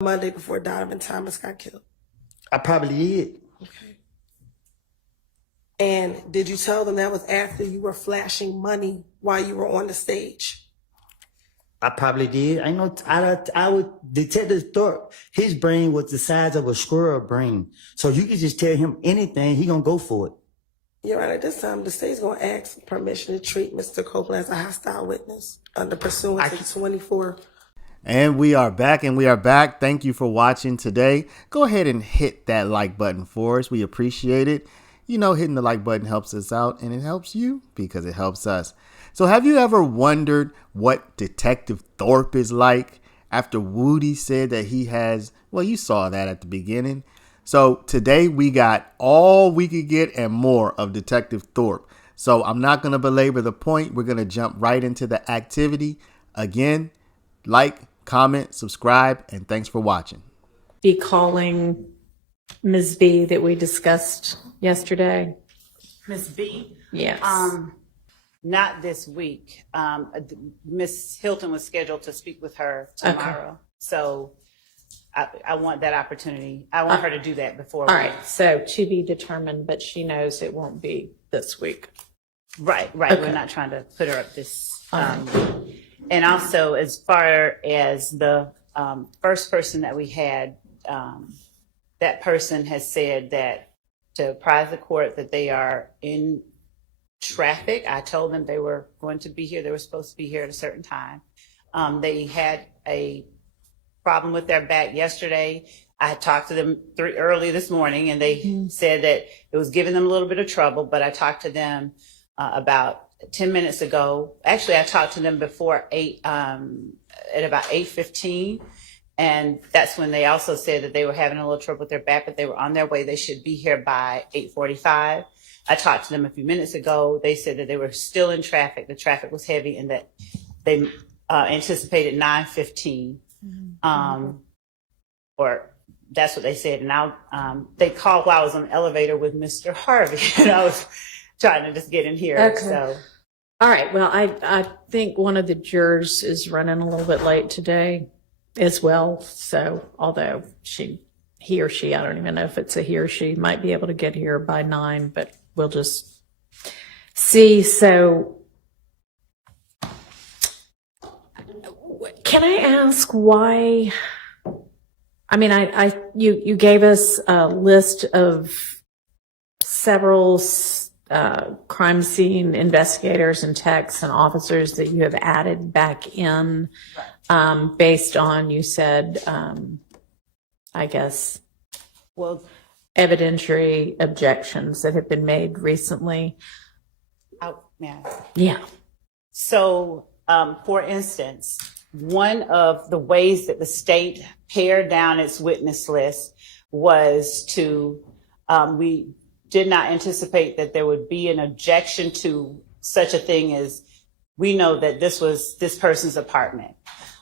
Monday before Donovan Thomas got killed? I probably did. Okay. And did you tell them that was after you were flashing money while you were on the stage? I probably did. I know. I would. Detective Thorpe, his brain was the size of a squirrel brain. So you could just tell him anything, he gonna go for it. You're right. At this time, the state's going to ask for permission to treat Mr. Copeland as a hostile witness under pursuant to 24. And we are back. Thank you for watching today. Go ahead and hit that like button for us. We appreciate it. You know, hitting the like button helps us out, and it helps you because it helps us. So have you ever wondered what Detective Thorpe is like after Woody said that he has, well, you saw that at the beginning. So today we got all we could get and more of Detective Thorpe. So I'm not going to belabor the point. We're going to jump right into the activity. Again, like, comment, subscribe, and thanks for watching. Be calling Ms. B that we discussed yesterday. Ms. B? Yes. Not this week. Miss Hilton was scheduled to speak with her tomorrow. Okay. So I want that opportunity. I want her to do that before. All right. So to be determined, but she knows it won't be this week. Right. Okay. We're not trying to put her up this. And also, as far as the first person that we had, that person has said that to apprise the court that they are in traffic. I told them they were going to be here. They were supposed to be here at a certain time. They had a problem with their back yesterday. I talked to them early this morning, and they said that it was giving them a little bit of trouble, but I talked to them about 10 minutes ago. Actually, I talked to them before 8, at about 8:15. And that's when they also said that they were having a little trouble with their back, but they were on their way. They should be here by 8:45. I talked to them a few minutes ago. They said that they were still in traffic. The traffic was heavy and that they anticipated 9:15. Or that's what they said. And they called while I was on the elevator with Mr. Harvey. And I was trying to just get in here. Okay. So. All right. Well, I think one of the jurors is running a little bit late today as well. So although he or she, I don't even know if it's a he or she, might be able to get here by 9, but we'll just see. So can I ask why? I mean, you gave us a list of several crime scene investigators and techs and officers that you have added back in, based on, you said, I guess, Well, evidentiary objections that have been made recently. Yeah. So, for instance, one of the ways that the state pared down its witness list was to, we did not anticipate that there would be an objection to such a thing as, we know that this was this person's apartment.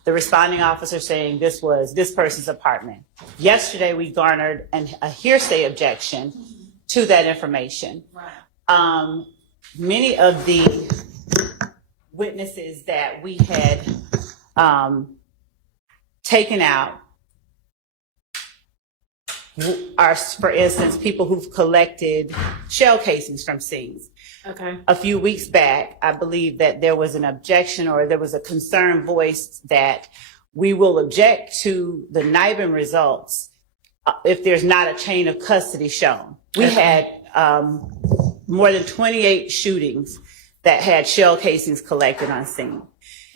The responding officer saying this was this person's apartment. Yesterday, we garnered a hearsay objection to that information. Right. Many of the witnesses that we had taken out are, for instance, people who've collected shell casings from scenes. Okay. A few weeks back, I believe that there was an objection or there was a concern voiced that we will object to the NIBIN results if there's not a chain of custody shown. We had more than 28 shootings that had shell casings collected on scene.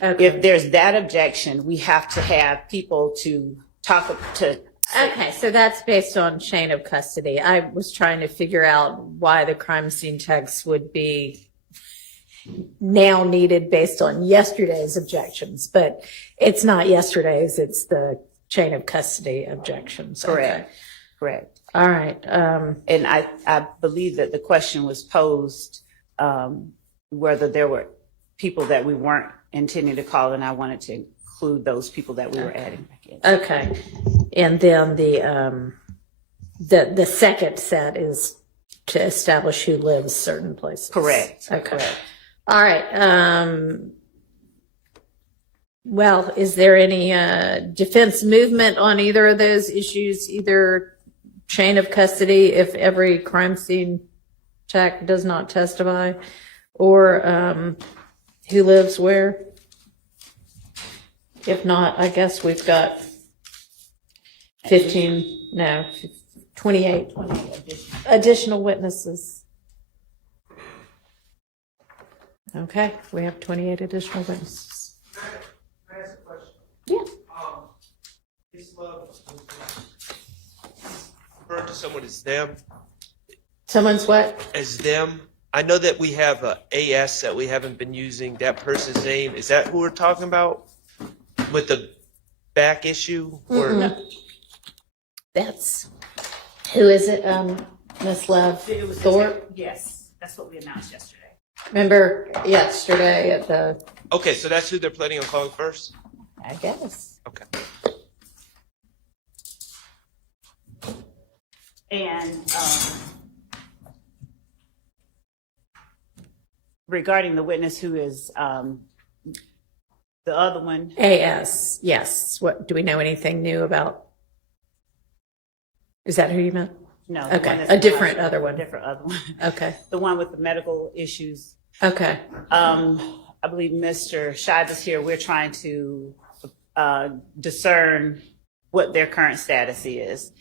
Okay. If there's that objection, we have to have people to talk to. Okay, so that's based on chain of custody. I was trying to figure out why the crime scene techs would be now needed based on yesterday's objections, but it's not yesterday's, it's the chain of custody objections. Correct. Okay. Correct. All right. And I believe that the question was posed whether there were people that we weren't intending to call, and I wanted to include those people that we were adding back in. Okay. And then the second set is to establish who lives certain places. Correct. Okay. Correct. All right. Well, is there any defense movement on either of those issues, either chain of custody if every crime scene tech does not testify, or who lives where? If not, I guess we've got 28 additional witnesses. Okay, we have 28 additional witnesses. Can I ask a question? Yeah. This love referred to someone as them. Someone's what? As them. I know that we have a AS that we haven't been using. That person's name, is that who we're talking about with the back issue? Or That's, who is it, Miss Love? It was Thorpe? Yes, that's what we announced yesterday. Remember yesterday at the, okay, so that's who they're planning on calling first. I guess. Okay. And regarding the witness who is the other one, AS, yes. What, do we know anything new about? Is that who you meant? no, the Okay, one that's a in different hospital, other one. different other one, Okay, the one with the medical issues. okay. I believe Mr. Shive is here. We're trying to discern what their current status is.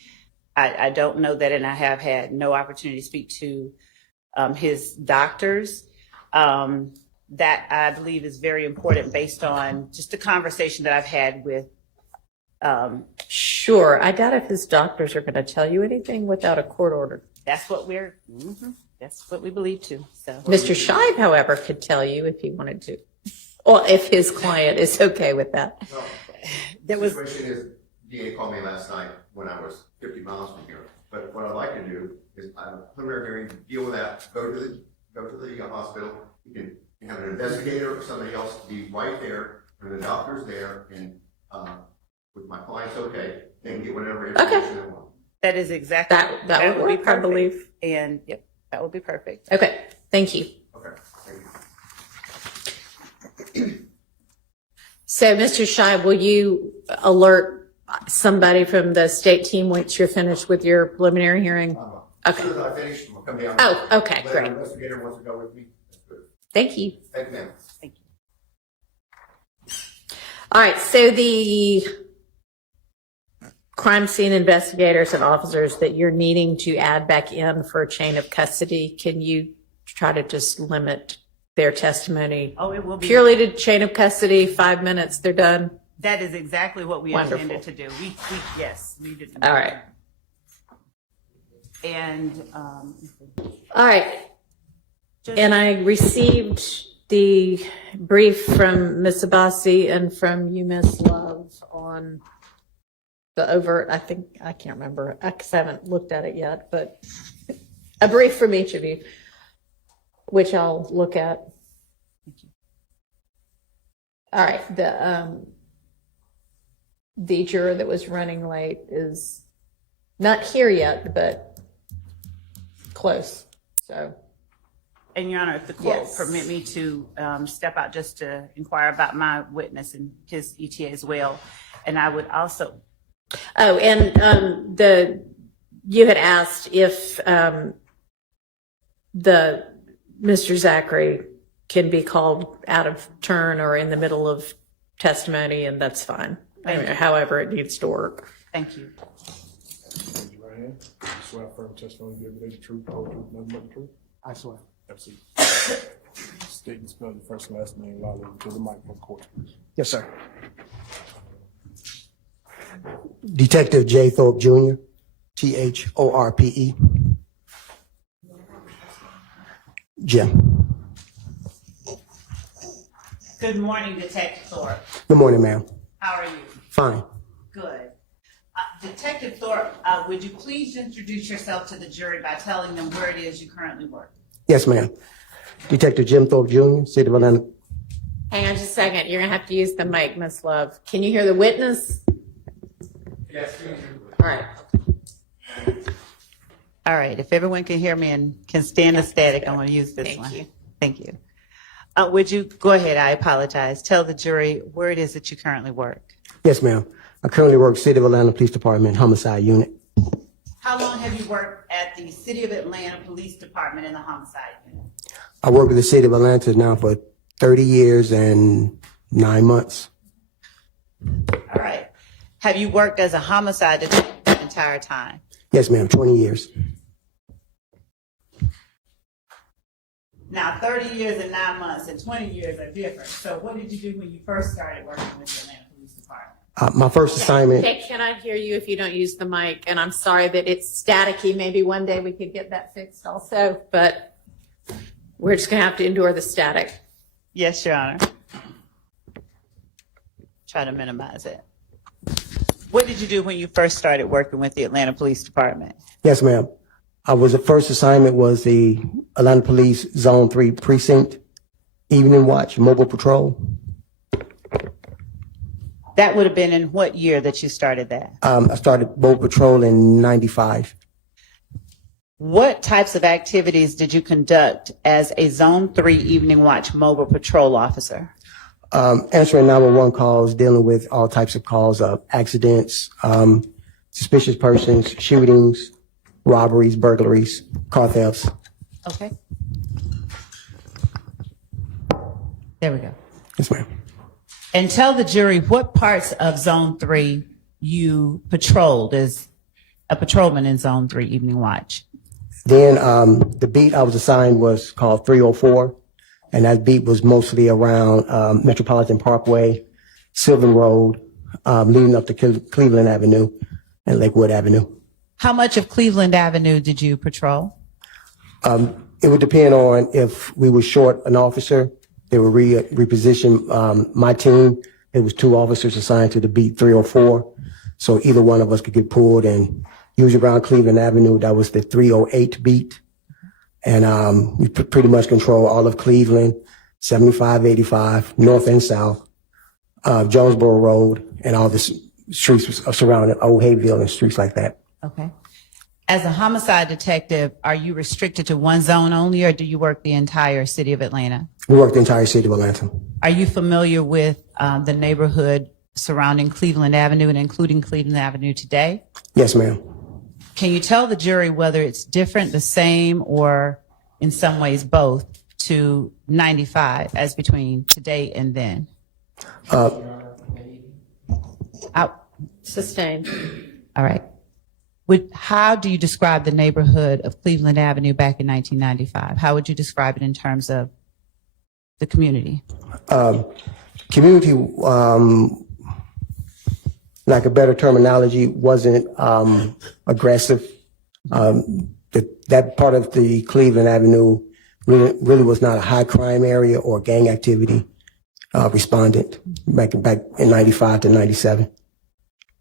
I don't know that, and I have had no opportunity to speak to his doctors. That I believe is very important based on just the conversation that I've had with. Sure, I doubt if his doctors are going to tell you anything without a court order. That's what that's what we believe too. So Mr. Shive, however, could tell you if he wanted to, or if his client is okay with that. there was. Situation is, DA called me last night when I was 50 miles from here. But what I'd like to do is I have a preliminary hearing, deal with that, go to the hospital. You can have an investigator or somebody else be right there, and the doctor's there, and with my client's okay, they can get whatever information they want. That is exactly That would work, I perfect. believe. And yep, that would be perfect. Okay, thank you. Okay, thank you. So, Mr. Shive, will you alert somebody from the state team once you're finished with your preliminary hearing? As Okay. soon as I finish, I'll come down. Oh, okay, Let great. an investigator wants to go with me. That's good. Thank you. Thank you, ma'am. Thank you. All right, so the crime scene investigators and officers that you're needing to add back in for a chain of custody, can you try to just limit their testimony Oh, it will be purely to chain of custody, 5 minutes, they're done? That is exactly what we Wonderful. intended to do. Yes, we did. All right. And All right. And I received the brief from Ms. Abbasi and from you, Ms. Love, on the overt, I can't remember, I haven't looked at it yet, but a brief from each of you, which I'll look at. All right, the juror that was running late is not here yet, but close, so. And Your Honor, if the court Yes. will permit me to step out just to inquire about my witness and his ETA as well. And I would also, Oh, and you had asked if the Mr. Zachary can be called out of turn or in the middle of testimony, and that's fine. I mean, however it needs to work. thank you. Raise your right hand. You swear affirm testimony you give today the truth, the whole truth, nothing but the truth. I swear. Absolutely. State and spell your first and last name loudly to the microphone, court. Yes, sir. Detective J. Thorpe Jr., Thorpe. Jim. Good morning, Detective Thorpe. Good morning, ma'am. How are you? Fine. Good. Detective Thorpe, would you please introduce yourself to the jury by telling them where it is you currently work? Yes, ma'am. Detective Jim Thorpe Jr., City of Atlanta. Hang on just a second. You're going to have to use the mic, Miss Love. Can you hear the witness? Yes, All right. All right, if everyone can hear me and can stand the static, I'm going to use this Thank one. you. Thank you. Would you go ahead? I apologize. Tell the jury where it is that you currently work. Yes, ma'am. I currently work City of Atlanta Police Department Homicide Unit. How long have you worked at the City of Atlanta Police Department in the homicide unit? I work with the City of Atlanta now for 30 years and 9 months. All right. Have you worked as a homicide detective the entire time? Yes, ma'am, 20 years. Now, 30 years and 9 months and 20 years are different. So what did you do when you first started working with the Atlanta Police Department? My first assignment, Hey, can I hear you if you don't use the mic? And I'm sorry that it's staticky. Maybe one day we could get that fixed also, but we're just going to have to endure the static. Yes, Your Honor. Try to minimize it. What did you do when you first started working with the Atlanta Police Department? yes, ma'am. The first assignment was the Atlanta Police Zone 3 Precinct Evening Watch Mobile Patrol. That would have been in what year that you started that? I started Mobile Patrol in 95. What types of activities did you conduct as a Zone 3 Evening Watch Mobile Patrol officer? Answering 911 calls, dealing with all types of calls of accidents, suspicious persons, shootings, robberies, burglaries, car thefts. Okay. There we go. Yes, ma'am. And tell the jury what parts of Zone 3 you patrolled as a patrolman in Zone 3 Evening Watch. Then the beat I was assigned was called 304, and that beat was mostly around Metropolitan Parkway, Sylvan Road, leading up to Cleveland Avenue and Lakewood Avenue. How much of Cleveland Avenue did you patrol? It would depend on if we were short an officer. They would reposition my team. It was 2 officers assigned to the beat 304. So either one of us could get pulled, and usually around Cleveland Avenue, that was the 308 beat. And we pretty much control all of Cleveland, 75, 85, north and south, Jonesboro Road, and all the streets surrounding Old Hayville and streets like that. Okay. As a homicide detective, are you restricted to one zone only, or do you work the entire city of Atlanta? We work the entire city of Atlanta. Are you familiar with the neighborhood surrounding Cleveland Avenue and including Cleveland Avenue today? Yes, ma'am. Can you tell the jury whether it's different, the same, or in some ways both to 95 as between today and then? Sustained. All right. How do you describe the neighborhood of Cleveland Avenue back in 1995? How would you describe it in terms of the community? Community, like a better terminology, wasn't aggressive. That part of the Cleveland Avenue really was not a high crime area or gang activity respondent back in 95 to 97.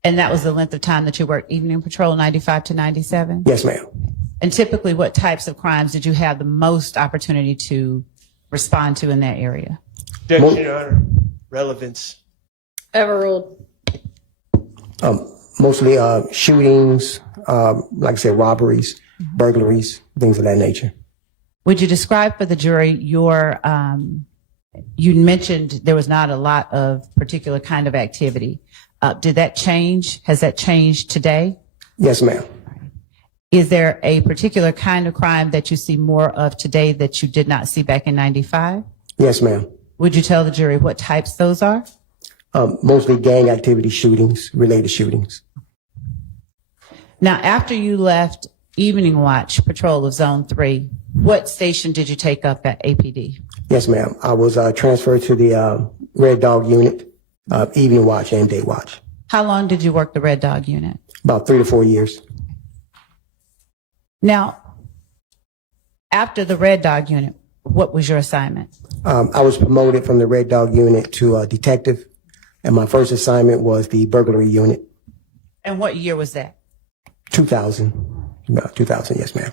And that was the length of time that you worked evening patrol, 95 to 97? Yes, ma'am. And typically, what types of crimes did you have the most opportunity to respond to in that area? Objection, Your Honor. Relevance. Overruled. Mostly shootings, like I said, robberies, burglaries, things of that nature. Would you describe for the jury your, you mentioned there was not a lot of particular kind of activity. Did that change? Has that changed today? Yes, ma'am. Is there a particular kind of crime that you see more of today that you did not see back in 95? Yes, ma'am. Would you tell the jury what types those are? Mostly gang activity shootings, related shootings. Now, after you left Evening Watch Patrol of Zone 3, what station did you take up at APD? Yes, ma'am. I was transferred to the Red Dog Unit, Evening Watch and Day Watch. How long did you work the Red Dog Unit? About 3 to 4 years. Now, after the Red Dog Unit, what was your assignment? I was promoted from the Red Dog Unit to detective, and my first assignment was the burglary unit. And what year was that? 2000. About 2000, yes, ma'am.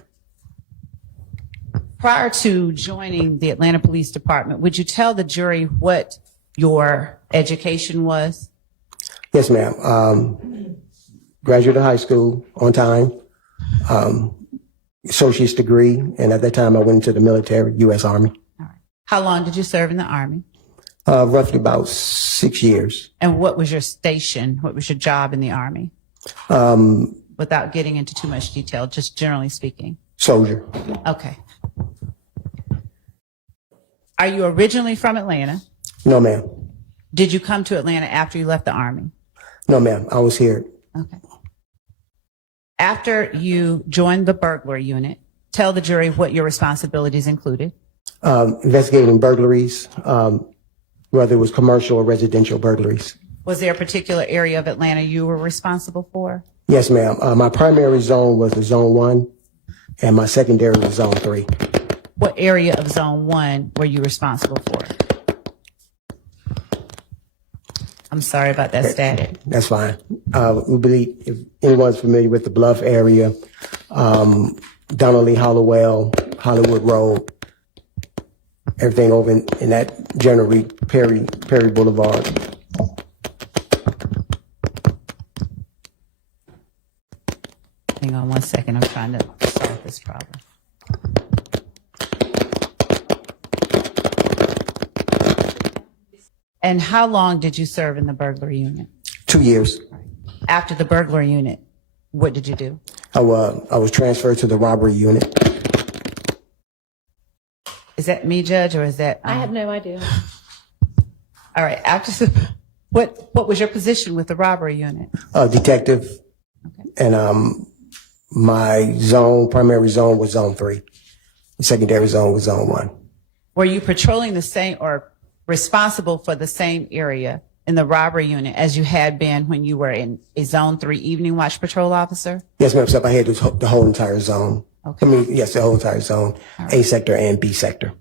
Prior to joining the Atlanta Police Department, would you tell the jury what your education was? Yes, ma'am. Graduated high school on time, associate's degree, and at that time I went into the military, U.S. Army. All right. How long did you serve in the Army? Roughly about 6 years. And what was your station? What was your job in the Army? Without getting into too much detail, just generally speaking. Soldier. Okay. Are you originally from Atlanta? No, ma'am. Did you come to Atlanta after you left the Army? No, ma'am. I was here. Okay. After you joined the burglar unit, tell the jury what your responsibilities included. Investigating burglaries, whether it was commercial or residential burglaries. Was there a particular area of Atlanta you were responsible for? Yes, ma'am. My primary zone was the Zone 1, and my secondary was Zone 3. What area of Zone 1 were you responsible for? I'm sorry about that static. That's fine. We believe, if anyone's familiar with the Bluff area, Donnelly, Hollowell, Hollywood Road, everything over in that general Perry Boulevard. Hang on one second. I'm trying to solve this problem. And how long did you serve in the burglar unit? 2 years. After the burglar unit, what did you do? I was transferred to the robbery unit. Is that me, Judge, or is that? I have no idea. All right. What was your position with the robbery unit? Detective. Okay. And my primary zone was Zone 3. The secondary zone was Zone 1. Were you patrolling the same or responsible for the same area in the robbery unit as you had been when you were in a Zone 3 evening watch patrol officer? Yes, ma'am. So I had the whole entire zone. Okay. I mean, yes, the whole entire zone, All right. A sector and B sector.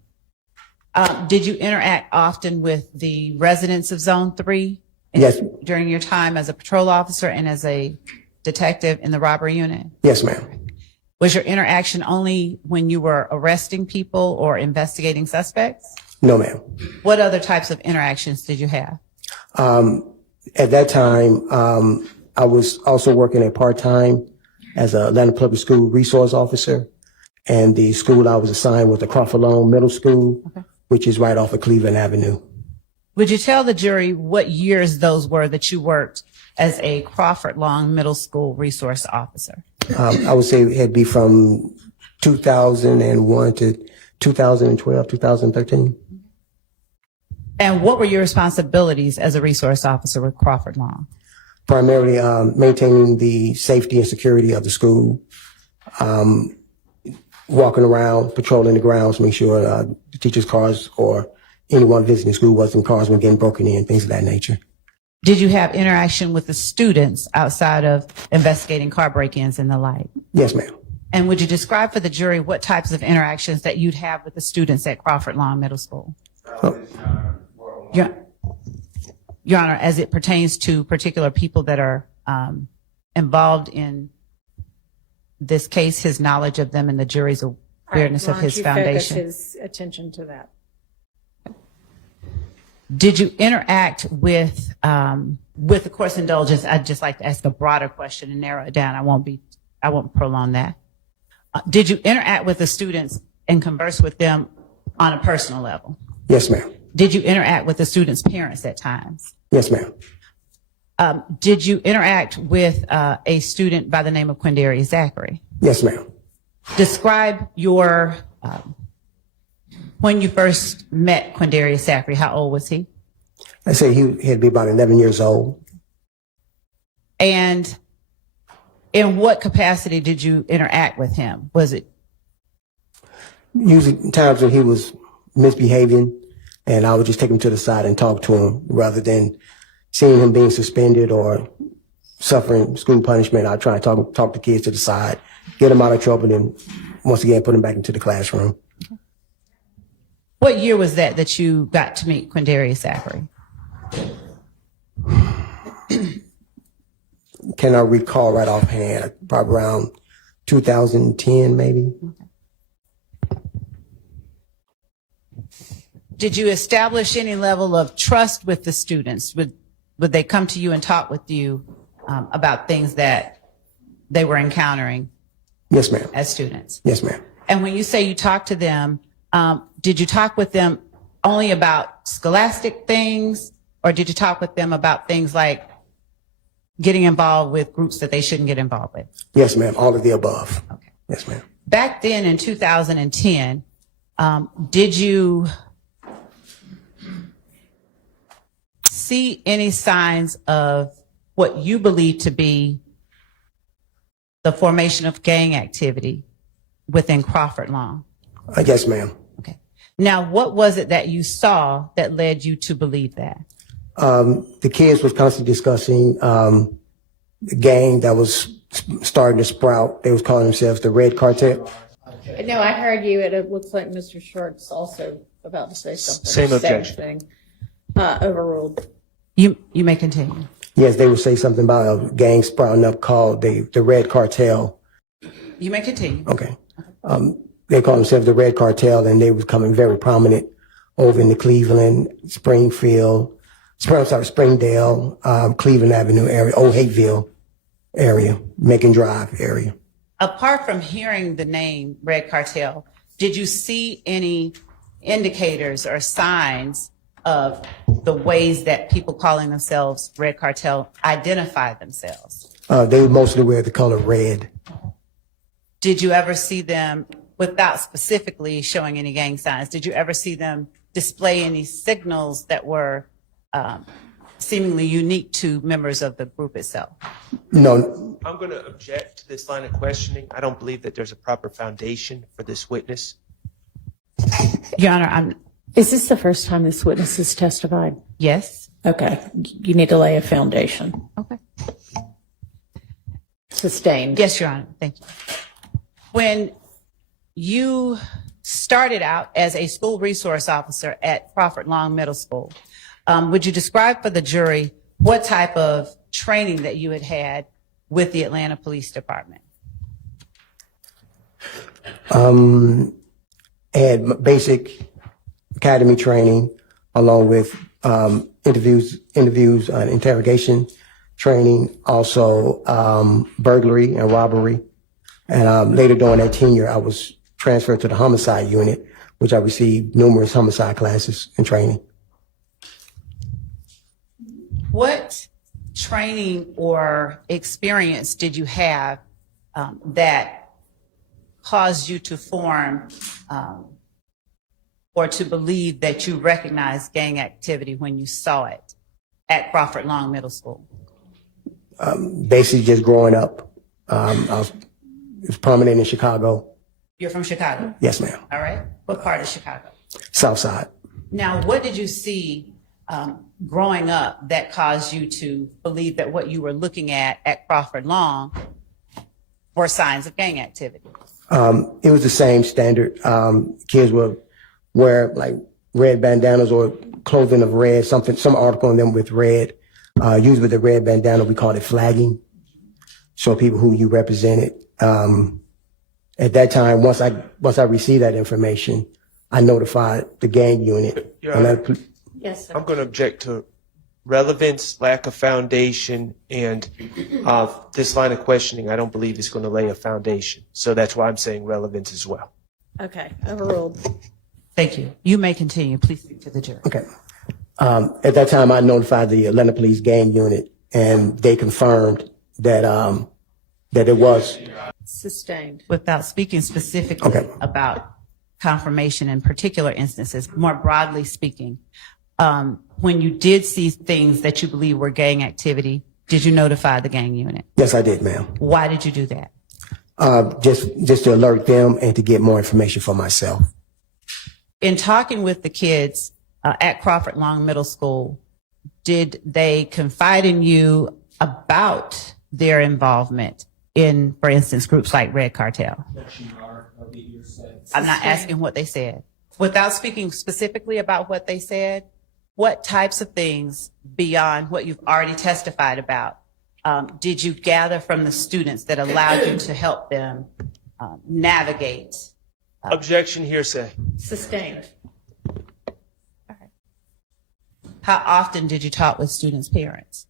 Did you interact often with the residents of Zone 3? Yes. During your time as a patrol officer and as a detective in the robbery unit? Yes, ma'am. Was your interaction only when you were arresting people or investigating suspects? No, ma'am. What other types of interactions did you have? At that time, I was also working at part-time as a Atlanta Public School resource officer. And the school I was assigned was the Crawford Long Middle School, which is right off of Cleveland Avenue. Would you tell the jury what years those were that you worked as a Crawford Long Middle School resource officer? I would say it'd be from 2001 to 2012, 2013. And what were your responsibilities as a resource officer with Crawford Long? Primarily maintaining the safety and security of the school, walking around, patrolling the grounds, make sure the teachers' cars or anyone visiting the school wasn't cars when getting broken in, things of that nature. Did you have interaction with the students outside of investigating car break-ins and the like? Yes, ma'am. And would you describe for the jury what types of interactions that you'd have with the students at Crawford Long Middle School? Your Honor, as it pertains to particular people that are involved in this case, his knowledge of them and the jury's awareness of his foundation. His attention to that. Did you interact with the court's indulgence? I'd just like to ask a broader question and narrow it down. I won't prolong that. Did you interact with the students and converse with them on a personal level? Yes, ma'am. Did you interact with the students' parents at times? Yes, ma'am. Did you interact with a student by the name of Quindarius Zachary? Yes, ma'am. Describe your when you first met Quindarius Zachary. How old was he? I say he had to be about 11 years old. And in what capacity did you interact with him? Was it usually times when he was misbehaving, and I would just take him to the side and talk to him rather than seeing him being suspended or suffering school punishment? I try to talk the kids to the side, get them out of trouble, and once again put them back into the classroom. What year was that you got to meet Quindarius Zachary? Can I recall right offhand? Probably around 2010, maybe. Did you establish any level of trust with the students? Would they come to you and talk with you about things that they were encountering? Yes, ma'am. As students? Yes, ma'am. And when you say you talked to them, did you talk with them only about scholastic things, or did you talk with them about things like getting involved with groups that they shouldn't get involved with? Yes, ma'am. All of the above. Okay. Yes, ma'am. Back then in 2010, did you see any signs of what you believe to be the formation of gang activity within Crawford Long? Yes, ma'am. Okay. Now, what was it that you saw that led you to believe that? The kids was constantly discussing the gang that was starting to sprout. They was calling themselves the Red Cartel. No, I heard you, and it looks like Mr. Short's also about to say something. Same objection. thing. Overruled. You may continue. Yes, they would say something about a gang sprouting up called the Red Cartel. You may continue. Okay. They call themselves the Red Cartel, and they was becoming very prominent over in the Cleveland, Springdale, Cleveland Avenue area, Old Hateville area, Macon Drive area. Apart from hearing the name Red Cartel, did you see any indicators or signs of the ways that people calling themselves Red Cartel identify themselves? They would mostly wear the color red. Did you ever see them, without specifically showing any gang signs, did you ever see them display any signals that were seemingly unique to members of the group itself? No. I'm going to object to this line of questioning. I don't believe that there's a proper foundation for this witness. Your Honor, Is this the first time this witness has testified? yes. Okay. You need to lay a foundation. Okay. Sustained. Yes, Your Honor. Thank you. When you started out as a school resource officer at Crawford Long Middle School, would you describe for the jury what type of training that you had with the Atlanta Police Department? Had basic academy training along with interviews, interrogation training, also burglary and robbery. And later during that tenure, I was transferred to the homicide unit, which I received numerous homicide classes and training. What training or experience did you have that caused you to form or to believe that you recognized gang activity when you saw it at Crawford Long Middle School? Basically just growing up. It was prominent in Chicago. You're from Chicago? Yes, ma'am. All right. What part of Chicago? South Side. Now, what did you see growing up that caused you to believe that what you were looking at Crawford Long were signs of gang activity? It was the same standard. Kids would wear like red bandanas or clothing of red, some article on them with red. Usually with the red bandana, we called it flagging. Show people who you represented. At that time, once I received that information, I notified the gang unit. Yes, sir. I'm going to object to relevance, lack of foundation, and this line of questioning I don't believe is going to lay a foundation. So that's why I'm saying relevance as well. Okay. Overruled. Thank you. You may continue. Please speak to the jury. Okay. At that time, I notified the Atlanta Police gang unit, and they confirmed that it was. Sustained. Without speaking specifically about confirmation in particular instances, more broadly speaking, when you did see things that you believe were gang activity, did you notify the gang unit? Yes, I did, ma'am. Why did you do that? Just to alert them and to get more information for myself. In talking with the kids at Crawford Long Middle School, did they confide in you about their involvement in, for instance, groups like Red Cartel? I'm not asking what they said. Without speaking specifically about what they said, what types of things beyond what you've already testified about did you gather from the students that allowed you to help them navigate? Objection, hearsay. Sustained. How often did you talk with students' parents?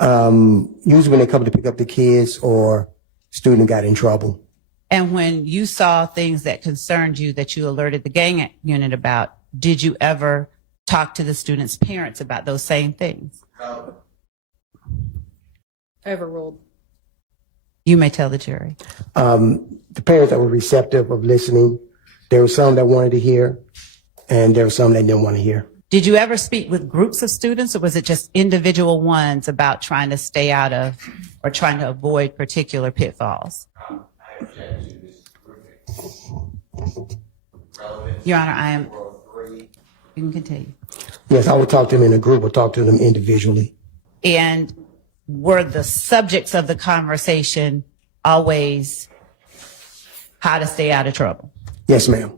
Usually when they come to pick up the kids or student got in trouble. And when you saw things that concerned you that you alerted the gang unit about, did you ever talk to the students' parents about those same things? Overruled. You may tell the jury. The parents that were receptive of listening, there were some that wanted to hear, and there were some that didn't want to hear. Did you ever speak with groups of students, or was it just individual ones about trying to stay out of or trying to avoid particular pitfalls? Your Honor, you can continue. Yes, I would talk to them in a group or talk to them individually. And were the subjects of the conversation always how to stay out of trouble? Yes, ma'am.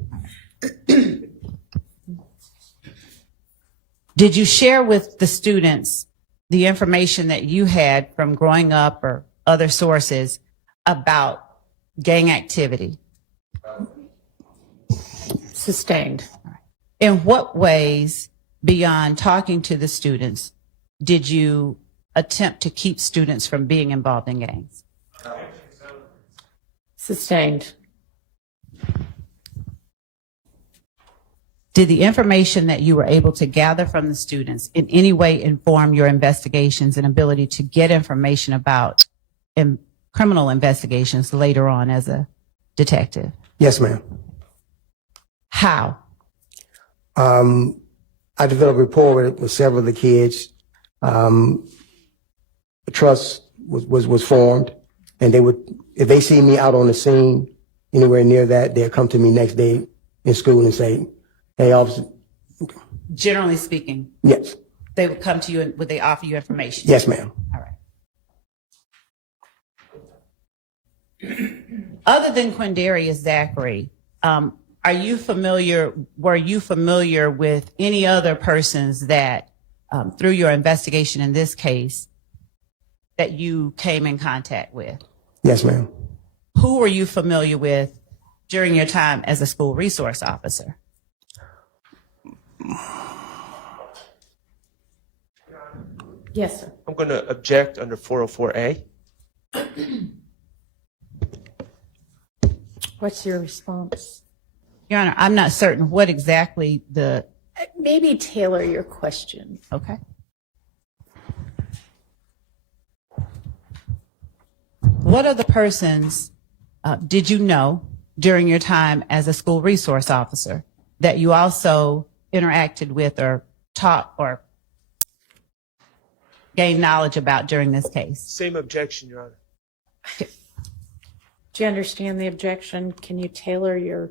Did you share with the students the information that you had from growing up or other sources about gang activity? Sustained. In what ways, beyond talking to the students, did you attempt to keep students from being involved in gangs? Sustained. Did the information that you were able to gather from the students in any way inform your investigations and ability to get information about criminal investigations later on as a detective? Yes, ma'am. How? I developed rapport with several of the kids. A trust was formed, and they would, if they see me out on the scene anywhere near that, they'll come to me next day in school and say, "Hey, officer." Generally speaking, Yes. they would come to you and would they offer you information? Yes, ma'am. All right. Other than Quindarius Zachary, were you familiar with any other persons that, through your investigation in this case, that you came in contact with? Yes, ma'am. Who were you familiar with during your time as a school resource officer? Yes, sir. I'm going to object under 404A. What's your response? Your Honor, I'm not certain what exactly Maybe tailor your question. okay. What other persons did you know during your time as a school resource officer that you also interacted with or taught or gained knowledge about during this case? Same objection, Your Honor. Do you understand the objection? Can you tailor your...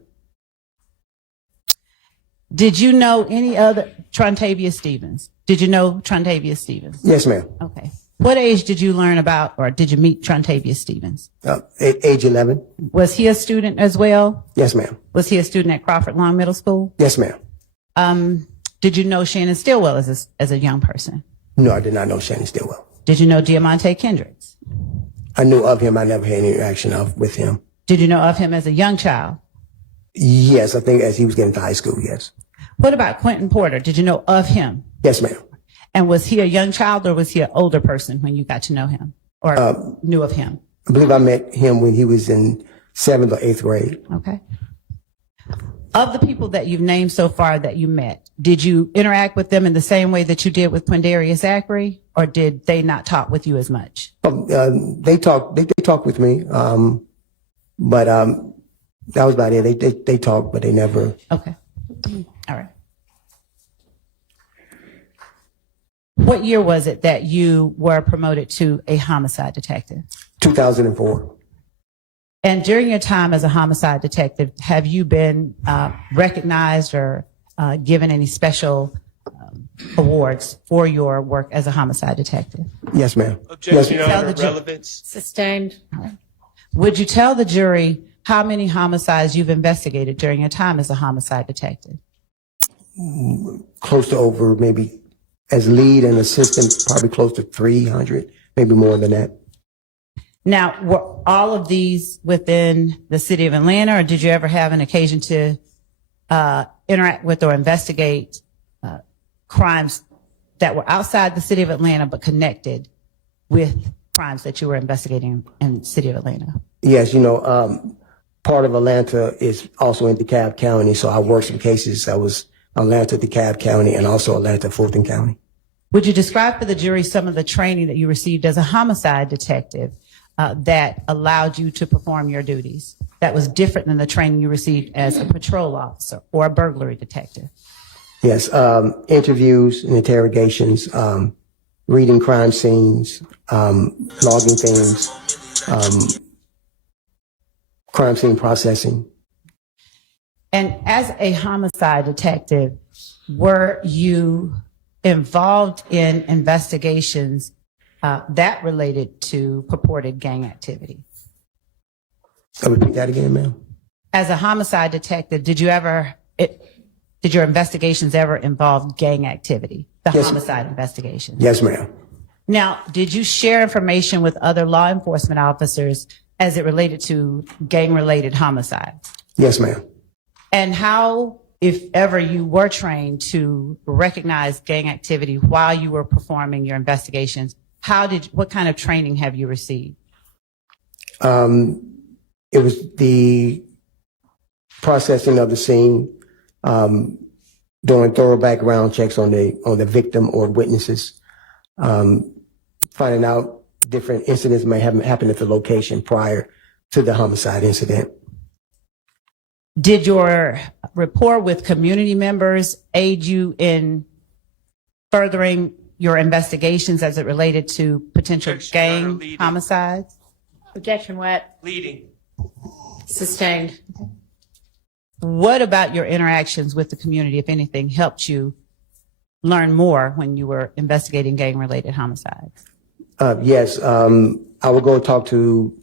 Did you know any other, Trontavia Stevens? Did you know Trontavia Stevens? Yes, ma'am. Okay. What age did you learn about or did you meet Trontavia Stevens? Age 11. Was he a student as well? Yes, ma'am. Was he a student at Crawford Long Middle School? Yes, ma'am. Did you know Shannon Stillwell as a young person? No, I did not know Shannon Stillwell. Did you know Diamante Kendricks? I knew of him. I never had any interaction with him. Did you know of him as a young child? Yes, I think as he was getting to high school, yes. What about Quentin Porter? Did you know of him? Yes, ma'am. And was he a young child or was he an older person when you got to know him or knew of him? I believe I met him when he was in 7th or 8th grade. Okay. Of the people that you've named so far that you met, did you interact with them in the same way that you did with Quindarius Zachary, or did they not talk with you as much? They talked with me, but that was about it. They talked, but they never. Okay. All right. What year was it that you were promoted to a homicide detective? 2004. And during your time as a homicide detective, have you been recognized or given any special awards for your work as a homicide detective? Yes, ma'am. Objection, Your Tell Honor. the ju- Relevance. Sustained. Would you tell the jury how many homicides you've investigated during your time as a homicide detective? Close to over, maybe as lead and assistant, probably close to 300, maybe more than that. Now, were all of these within the city of Atlanta, or did you ever have an occasion to interact with or investigate crimes that were outside the city of Atlanta but connected with crimes that you were investigating in the city of Atlanta? Yes, part of Atlanta is also in DeKalb County, so I worked some cases. I was Atlanta, DeKalb County, and also Atlanta, Fulton County. Would you describe for the jury some of the training that you received as a homicide detective that allowed you to perform your duties that was different than the training you received as a patrol officer or a burglary detective? Yes, interviews and interrogations, reading crime scenes, logging things, crime scene processing. And as a homicide detective, were you involved in investigations that related to purported gang activity? I'll repeat that again, ma'am. As a homicide detective, did your investigations ever involve gang activity? The Yes. homicide investigations? Yes, ma'am. Now, did you share information with other law enforcement officers as it related to gang-related homicides? Yes, ma'am. And how, if ever, you were trained to recognize gang activity while you were performing your investigations? What kind of training have you received? It was the processing of the scene, doing thorough background checks on the victim or witnesses, finding out different incidents may have happened at the location prior to the homicide incident. Did your rapport with community members aid you in furthering your investigations as it related to potential Objection, Your Honor, gang leading. homicides? Objection, what? Leading. Sustained. What about your interactions with the community, if anything, helped you learn more when you were investigating gang-related homicides? Yes, I would go talk to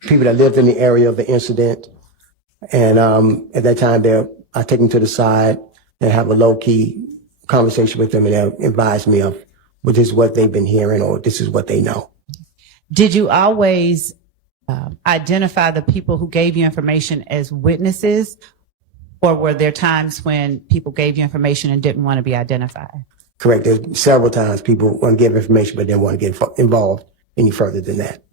people that lived in the area of the incident. And at that time, I take them to the side and have a low-key conversation with them, and they'll advise me of, well, this is what they've been hearing, or this is what they know. Did you always identify the people who gave you information as witnesses, or were there times when people gave you information and didn't want to be identified? Correct. There's several times people want to give information, but didn't want to get involved any further than that.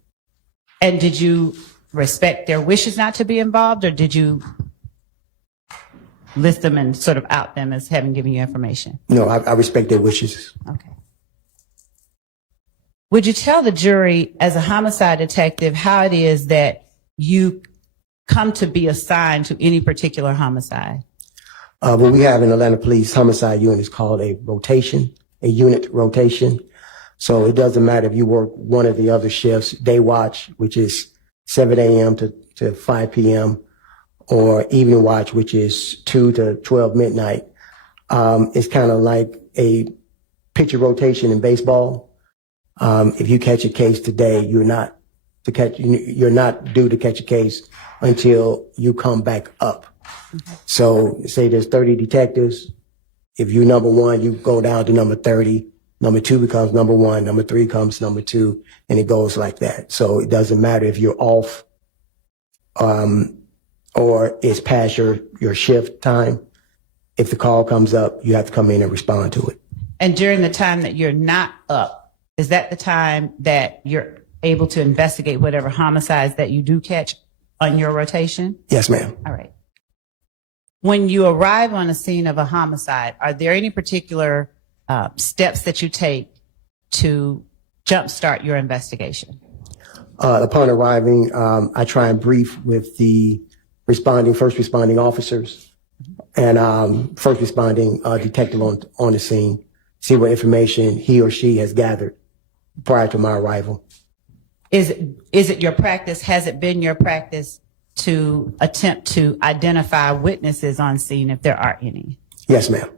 And did you respect their wishes not to be involved, or did you list them and sort of out them as having given you information? No, I respect their wishes. Okay. Would you tell the jury, as a homicide detective, how it is that you come to be assigned to any particular homicide? What we have in Atlanta Police Homicide Unit is called a unit rotation. So it doesn't matter if you work one of the other shifts, day watch, which is 7 a.m. to 5 p.m., or evening watch, which is 2 to 12 midnight. It's kind of like a pitcher rotation in baseball. If you catch a case today, you're not due to catch a case until you come back up. So say there's 30 detectives. If you're number one, you go down to number 30. Number two becomes number one. Number three comes number two, and it goes like that. So it doesn't matter if you're off, or it's past your shift time. If the call comes up, you have to come in and respond to it. And during the time that you're not up, is that the time that you're able to investigate whatever homicides that you do catch on your rotation? Yes, ma'am. All right. When you arrive on a scene of a homicide, are there any particular steps that you take to jumpstart your investigation? Upon arriving, I try and brief with the first responding officers and first responding detective on the scene, see what information he or she has gathered prior to my arrival. Is it your practice, has it been your practice to attempt to identify witnesses on scene if there are any? Yes, ma'am.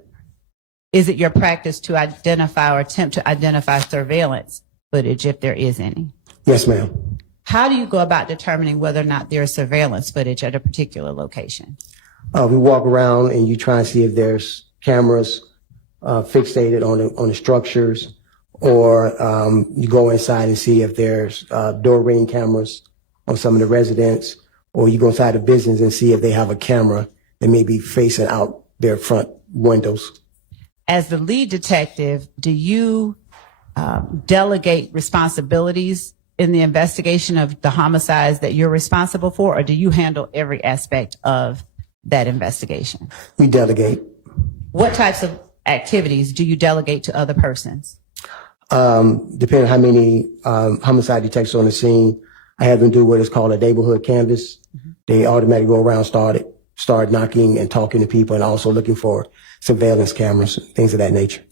Is it your practice to identify or attempt to identify surveillance footage if there is any? Yes, ma'am. How do you go about determining whether or not there is surveillance footage at a particular location? We walk around and you try and see if there's cameras fixated on the structures, or you go inside and see if there's door ring cameras on some of the residents, or you go inside the business and see if they have a camera that may be facing out their front windows. As the lead detective, do you delegate responsibilities in the investigation of the homicides that you're responsible for, or do you handle every aspect of that investigation? We delegate. What types of activities do you delegate to other persons? Depending on how many homicide detectives on the scene, I have them do what is called a neighborhood canvas. They automatically go around, start knocking and talking to people, and also looking for surveillance cameras, things of that nature.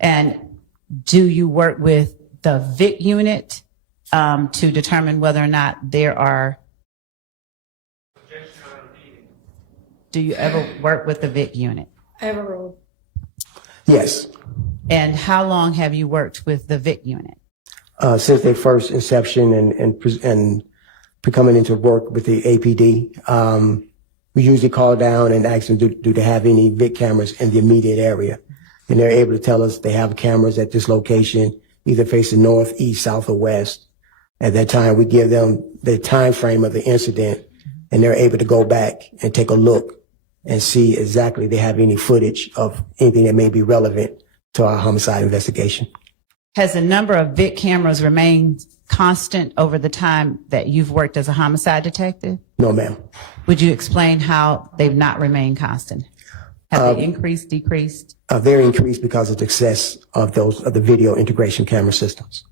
And do you work with the VIC unit to determine whether or not there are? Do you ever work with the VIC unit? Yes. And how long have you worked with the VIC unit? Since their first inception and becoming into work with the APD, we usually call down and ask them, do they have any VIC cameras in the immediate area? And they're able to tell us they have cameras at this location, either facing north, east, south, or west. At that time, we give them the time frame of the incident, and they're able to go back and take a look and see exactly they have any footage of anything that may be relevant to our homicide investigation. Has the number of VIC cameras remained constant over the time that you've worked as a homicide detective? No, ma'am. Would you explain how they've not remained constant? Have they increased, decreased? They're increased because of the success of the video integration camera systems.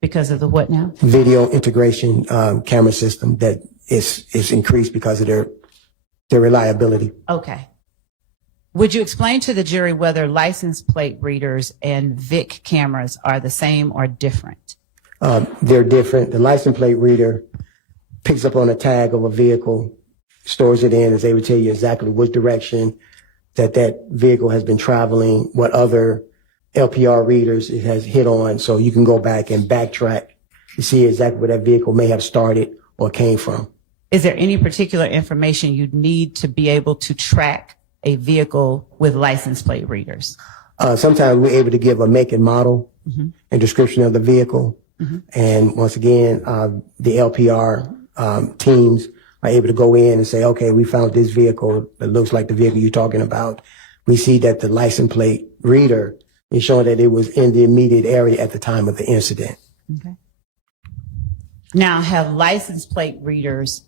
Because of the what now? Video integration camera system that is increased because of their reliability. Okay. Would you explain to the jury whether license plate readers and VIC cameras are the same or different? They're different. The license plate reader picks up on a tag of a vehicle, stores it in, is able to tell you exactly which direction that vehicle has been traveling, what other LPR readers it has hit on, so you can go back and backtrack to see exactly where that vehicle may have started or came from. Is there any particular information you'd need to be able to track a vehicle with license plate readers? Sometimes we're able to give a make and model and description of the vehicle. And once again, the LPR teams are able to go in and say, okay, we found this vehicle that looks like the vehicle you're talking about. We see that the license plate reader is showing that it was in the immediate area at the time of the incident. Okay. Now, have license plate readers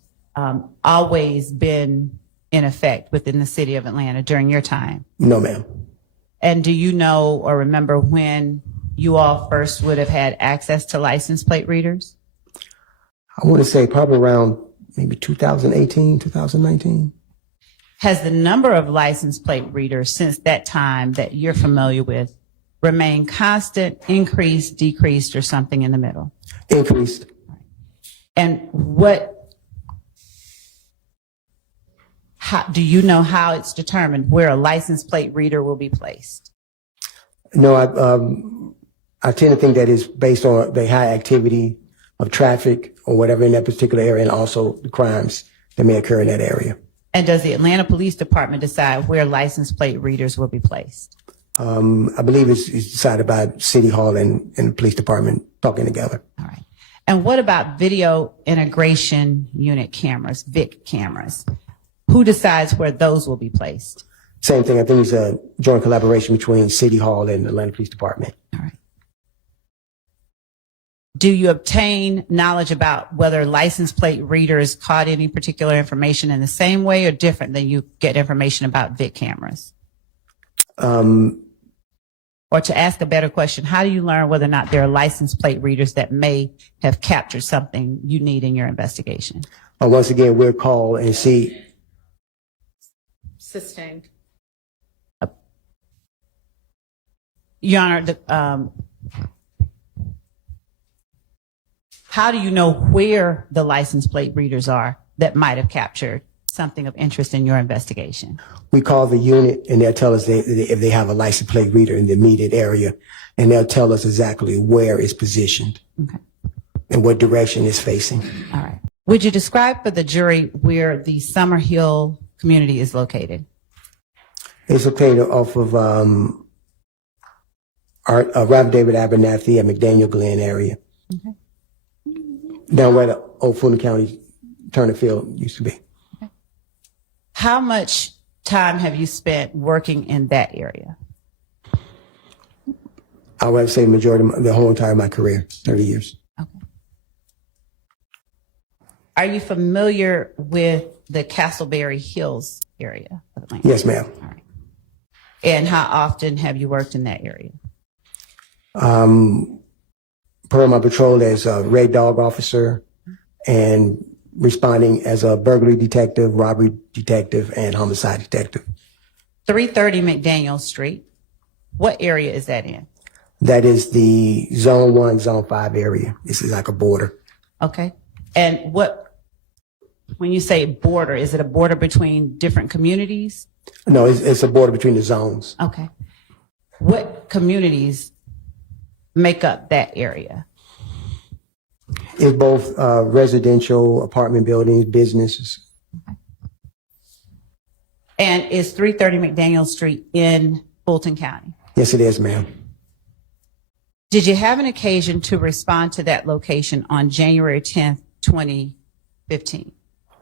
always been in effect within the city of Atlanta during your time? No, ma'am. And do you know or remember when you all first would have had access to license plate readers? I want to say probably around maybe 2018, 2019. Has the number of license plate readers since that time that you're familiar with remained constant, increased, decreased, or something in the middle? Increased. And how do you know how it's determined where a license plate reader will be placed? No, I tend to think that it's based on the high activity of traffic or whatever in that particular area, and also the crimes that may occur in that area. And does the Atlanta Police Department decide where license plate readers will be placed? I believe it's decided by City Hall and the police department talking together. All right. And what about video integration unit cameras, VIC cameras? Who decides where those will be placed? Same thing. I think it's a joint collaboration between City Hall and the Atlanta Police Department. All right. Do you obtain knowledge about whether license plate readers caught any particular information in the same way or different than you get information about VIC cameras? Or to ask a better question, how do you learn whether or not there are license plate readers that may have captured something you need in your investigation? Once again, we'll call and see. Sustained. Your Honor, how do you know where the license plate readers are that might have captured something of interest in your investigation? We call the unit and they'll tell us if they have a license plate reader in the immediate area, and they'll tell us exactly where it's positioned and what direction it's facing. All right. Would you describe for the jury where the Summer Hill community is located? It's located off of Rev. David Abernathy at McDaniel Glen area. Okay. Down where the old Fulton County Turner Field used to be. Okay. How much time have you spent working in that area? I would say the whole entire my career, 30 years. Okay. Are you familiar with the Castleberry Hills area of Atlanta? Yes, ma'am. All right. And how often have you worked in that area? Per my patrol as a Red Dog officer and responding as a burglary detective, robbery detective, and homicide detective. 330 McDaniel Street. What area is that in? That is the Zone 1, Zone 5 area. This is like a border. Okay. And when you say border, is it a border between different communities? No, it's a border between the zones. Okay. What communities make up that area? It's both residential, apartment buildings, businesses. And is 330 McDaniel Street in Fulton County? Yes, it is, ma'am. Did you have an occasion to respond to that location on January 10th, 2015?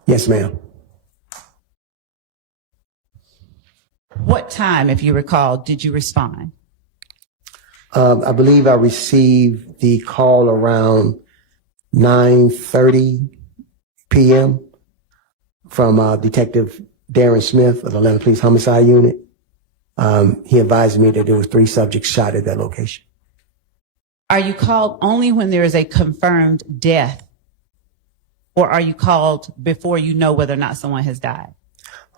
Yes, ma'am. What time, if you recall, did you respond? I believe I received the call around 9:30 p.m. from Detective Darren Smith of the Atlanta Police Homicide Unit. He advised me that there were 3 subjects shot at that location. Are you called only when there is a confirmed death, or are you called before you know whether or not someone has died?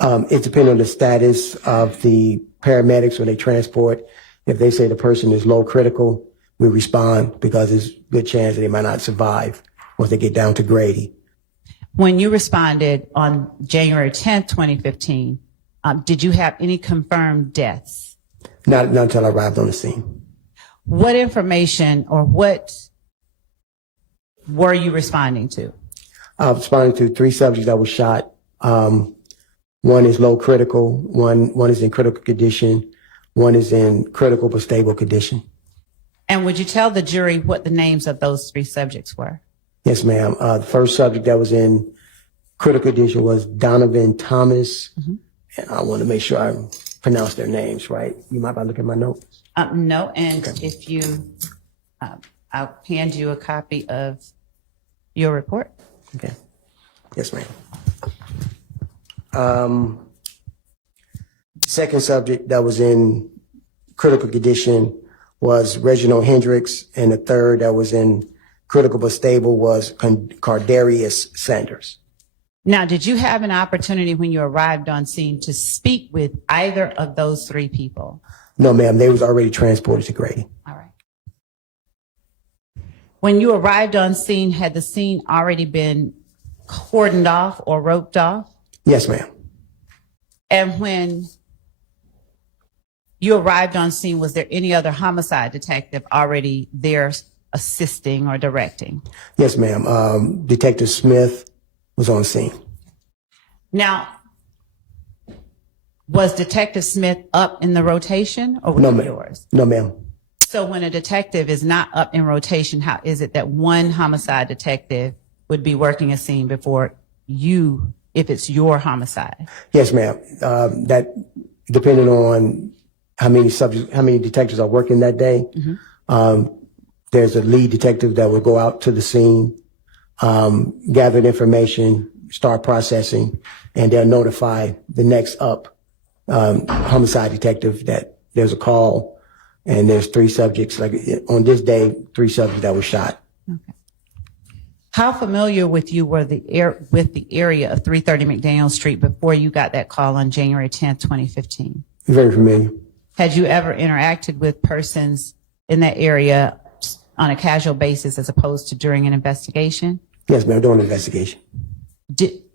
It depends on the status of the paramedics when they transport. If they say the person is low critical, we respond because there's a good chance that they might not survive once they get down to Grady. When you responded on January 10th, 2015, did you have any confirmed deaths? Not until I arrived on the scene. What information or what were you responding to? I was responding to 3 subjects that were shot. One is low critical, one is in critical condition, one is in critical but stable condition. And would you tell the jury what the names of those 3 subjects were? Yes, ma'am. The first subject that was in critical condition was Donovan Thomas. And I want to make sure I pronounce their names right. You might look at my notes. No, and if you, I'll hand you a copy of your report. Okay. Yes, ma'am. Second subject that was in critical condition was Reginald Hendricks, and the third that was in critical but stable was Cardarius Sanders. Now, did you have an opportunity when you arrived on scene to speak with either of those 3 people? No, ma'am. They was already transported to Grady. All right. When you arrived on scene, had the scene already been cordoned off or roped off? Yes, ma'am. And when you arrived on scene, was there any other homicide detective already there assisting or directing? Yes, ma'am. Detective Smith was on scene. Now, was Detective Smith up in the rotation or was No, it ma'am. yours? No, ma'am. So when a detective is not up in rotation, how is it that one homicide detective would be working a scene before you, if it's your homicide? Yes, ma'am. That depending on how many detectives are working that day. There's a lead detective that will go out to the scene, gather the information, start processing, and they'll notify the next up homicide detective that there's a call and there's 3 subjects. Like on this day, 3 subjects that were shot. Okay. How familiar with you were with the area of 330 McDaniel Street before you got that call on January 10th, 2015? Very familiar. Had you ever interacted with persons in that area on a casual basis as opposed to during an investigation? Yes, ma'am. Doing an investigation.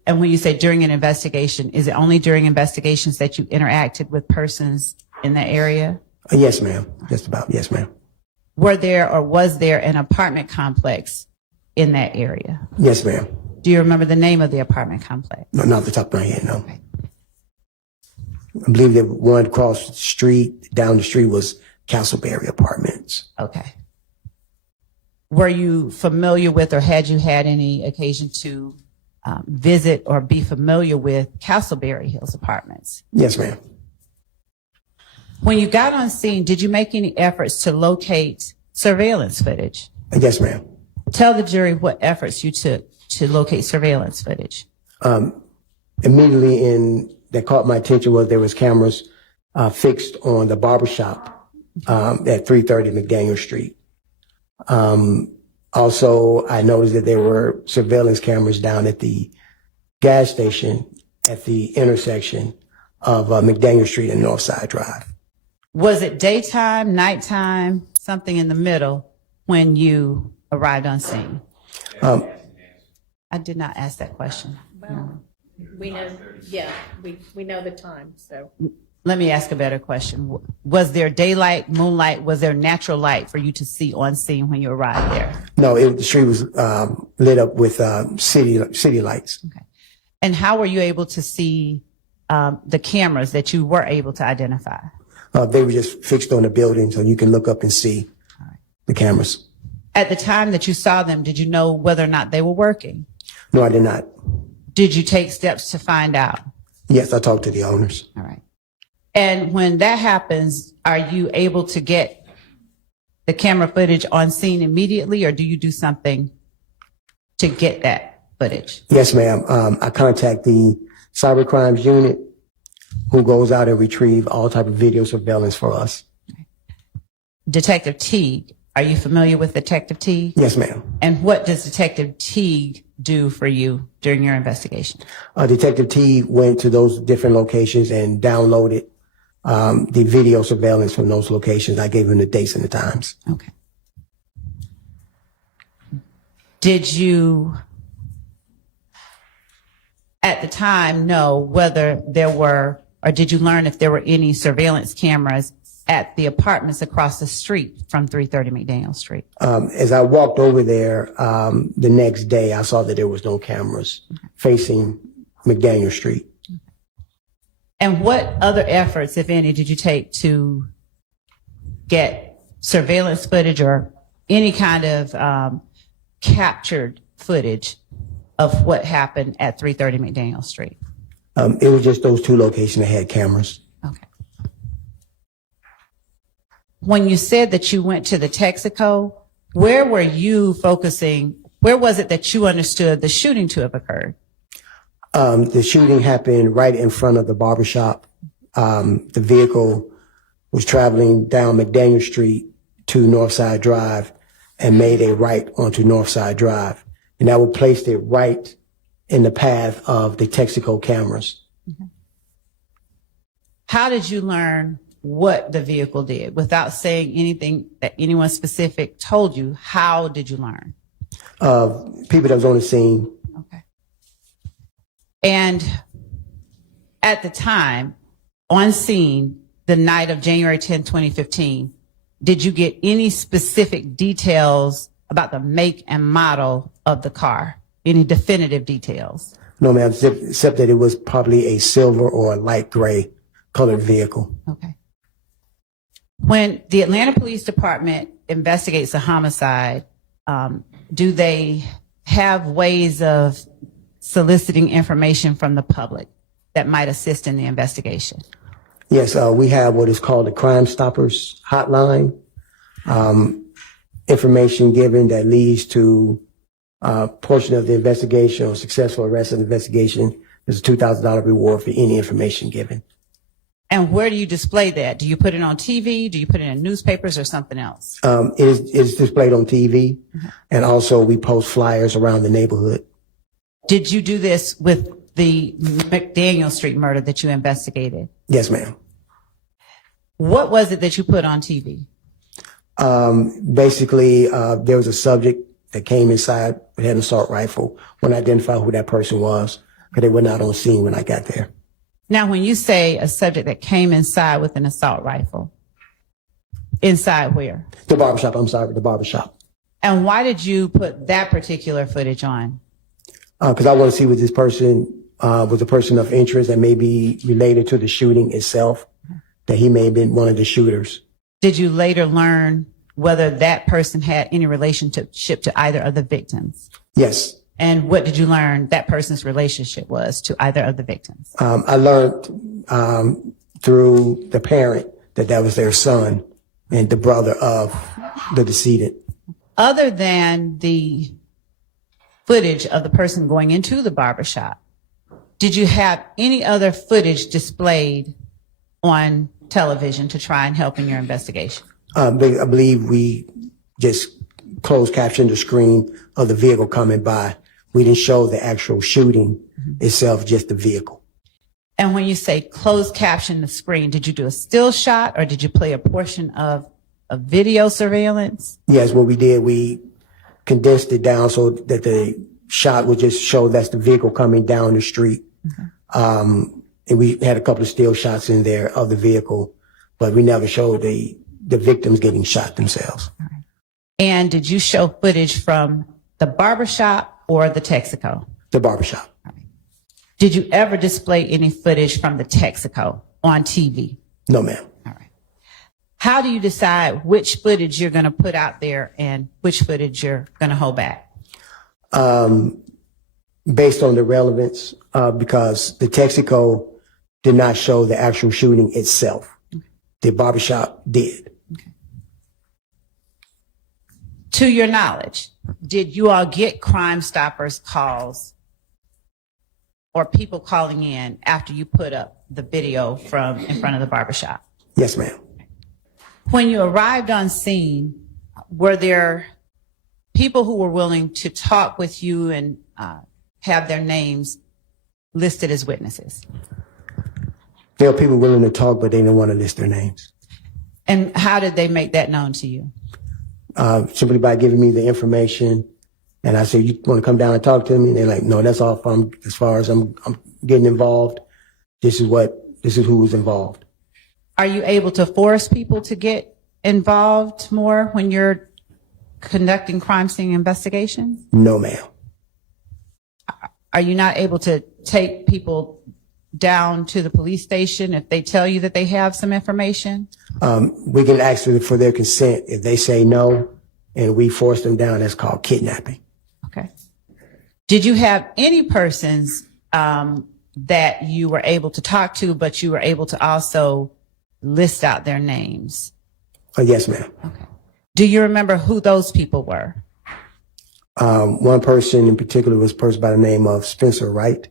And when you say during an investigation, is it only during investigations that you interacted with persons in that area? Yes, ma'am. Just about. Yes, ma'am. Were there or was there an apartment complex in that area? Yes, ma'am. Do you remember the name of the apartment complex? No, not off the top of my head, no. I believe that one across the street, down the street was Castleberry Apartments. Okay. Were you familiar with or had you had any occasion to visit or be familiar with Castleberry Hills Apartments? Yes, ma'am. When you got on scene, did you make any efforts to locate surveillance footage? Yes, ma'am. Tell the jury what efforts you took to locate surveillance footage. Immediately that caught my attention was there was cameras fixed on the barbershop at 330 McDaniel Street. Also, I noticed that there were surveillance cameras down at the gas station at the intersection of McDaniel Street and Northside Drive. Was it daytime, nighttime, something in the middle when you arrived on scene? I did not ask that question. We know, yeah, we know the time, so. Let me ask a better question. Was there daylight, moonlight? Was there natural light for you to see on scene when you arrived there? No, the street was lit up with city lights. Okay. And how were you able to see the cameras that you were able to identify? They were just fixed on the building, so you can look up and see the cameras. At the time that you saw them, did you know whether or not they were working? No, I did not. Did you take steps to find out? Yes, I talked to the owners. All right. And when that happens, are you able to get the camera footage on scene immediately, or do you do something to get that footage? Yes, ma'am. I contact the cyber crimes unit, who goes out and retrieve all type of video surveillance for us. Detective Teague, are you familiar with Detective Teague? Yes, ma'am. And what does Detective Teague do for you during your investigation? Detective T went to those different locations and downloaded the video surveillance from those locations. I gave him the dates and the times. Okay. Did you, at the time, know whether there were, or did you learn if there were any surveillance cameras at the apartments across the street from 330 McDaniel Street? As I walked over there the next day, I saw that there was no cameras facing McDaniel Street. And what other efforts, if any, did you take to get surveillance footage or any kind of captured footage of what happened at 330 McDaniel Street? It was just those two locations that had cameras. Okay. When you said that you went to the Texaco, where were you focusing? Where was it that you understood the shooting to have occurred? The shooting happened right in front of the barbershop. The vehicle was traveling down McDaniel Street to Northside Drive and made a right onto Northside Drive. And that would place it right in the path of the Texaco cameras. Mm-hmm. How did you learn what the vehicle did without saying anything that anyone specific told you? How did you learn? People that was on the scene. Okay. And at the time, on scene, the night of January 10, 2015, did you get any specific details about the make and model of the car? Any definitive details? No, ma'am, except that it was probably a silver or a light gray colored vehicle. Okay. When the Atlanta Police Department investigates a homicide, do they have ways of soliciting information from the public that might assist in the investigation? Yes, we have what is called the Crime Stoppers hotline. Information given that leads to a portion of the investigation or successful arrest of the investigation. There's a $2,000 reward for any information given. And where do you display that? Do you put it on TV? Do you put it in newspapers or something else? It is displayed on TV, and also we post flyers around the neighborhood. Did you do this with the McDaniel Street murder that you investigated? Yes, ma'am. What was it that you put on TV? Basically, there was a subject that came inside with an assault rifle. When I identified who that person was, because they were not on scene when I got there. Now, when you say a subject that came inside with an assault rifle, inside where? The barbershop, I'm sorry, the barbershop. And why did you put that particular footage on? Because I want to see what this person was a person of interest that may be related to the shooting itself, that he may have been one of the shooters. Did you later learn whether that person had any relationship to either of the victims? Yes. And what did you learn that person's relationship was to either of the victims? I learned through the parent that was their son and the brother of the decedent. Other than the footage of the person going into the barbershop, did you have any other footage displayed on television to try and help in your investigation? I believe we just closed captioned the screen of the vehicle coming by. We didn't show the actual shooting itself, just the vehicle. And when you say closed caption the screen, did you do a still shot or did you play a portion of a video surveillance? Yes, what we did, we condensed it down so that the shot would just show that's the vehicle coming down the street. And we had a couple of still shots in there of the vehicle, but we never showed the victims getting shot themselves. And did you show footage from the barbershop or the Texaco? The barbershop. Did you ever display any footage from the Texaco on TV? No, ma'am. All right. How do you decide which footage you're going to put out there and which footage you're going to hold back? Based on the relevance, because the Texaco did not show the actual shooting itself. The barbershop did. To your knowledge, did you all get Crime Stoppers calls or people calling in after you put up the video from in front of the barbershop? Yes, ma'am. When you arrived on scene, were there people who were willing to talk with you and have their names listed as witnesses? There are people willing to talk, but they don't want to list their names. And how did they make that known to you? Simply by giving me the information. And I said, you want to come down and talk to me? And they're like, no, that's all from, as far as I'm getting involved. This is who was involved. Are you able to force people to get involved more when you're conducting crime scene investigations? No, ma'am. Are you not able to take people down to the police station if they tell you that they have some information? We can ask for their consent. If they say no and we force them down, that's called kidnapping. Okay. Did you have any persons that you were able to talk to, but you were able to also list out their names? Yes, ma'am. Okay. Do you remember who those people were? One person in particular was a person by the name of Spencer Wright.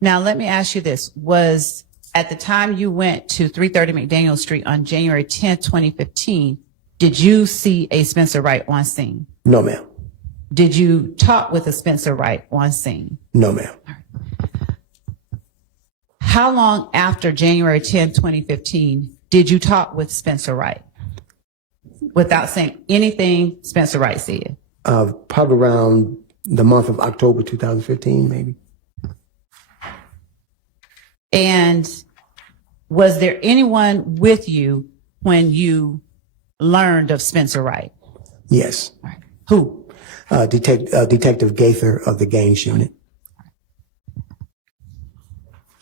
Now, let me ask you this. Was at the time you went to 330 McDaniel Street on January 10th, 2015, did you see a Spencer Wright on scene? No, ma'am. Did you talk with a Spencer Wright on scene? No, ma'am. How long after January 10th, 2015, did you talk with Spencer Wright? Without saying anything Spencer Wright said? Probably around the month of October 2015, maybe. And was there anyone with you when you learned of Spencer Wright? Yes. All right. Who? Detective Gaither of the Gaines Unit.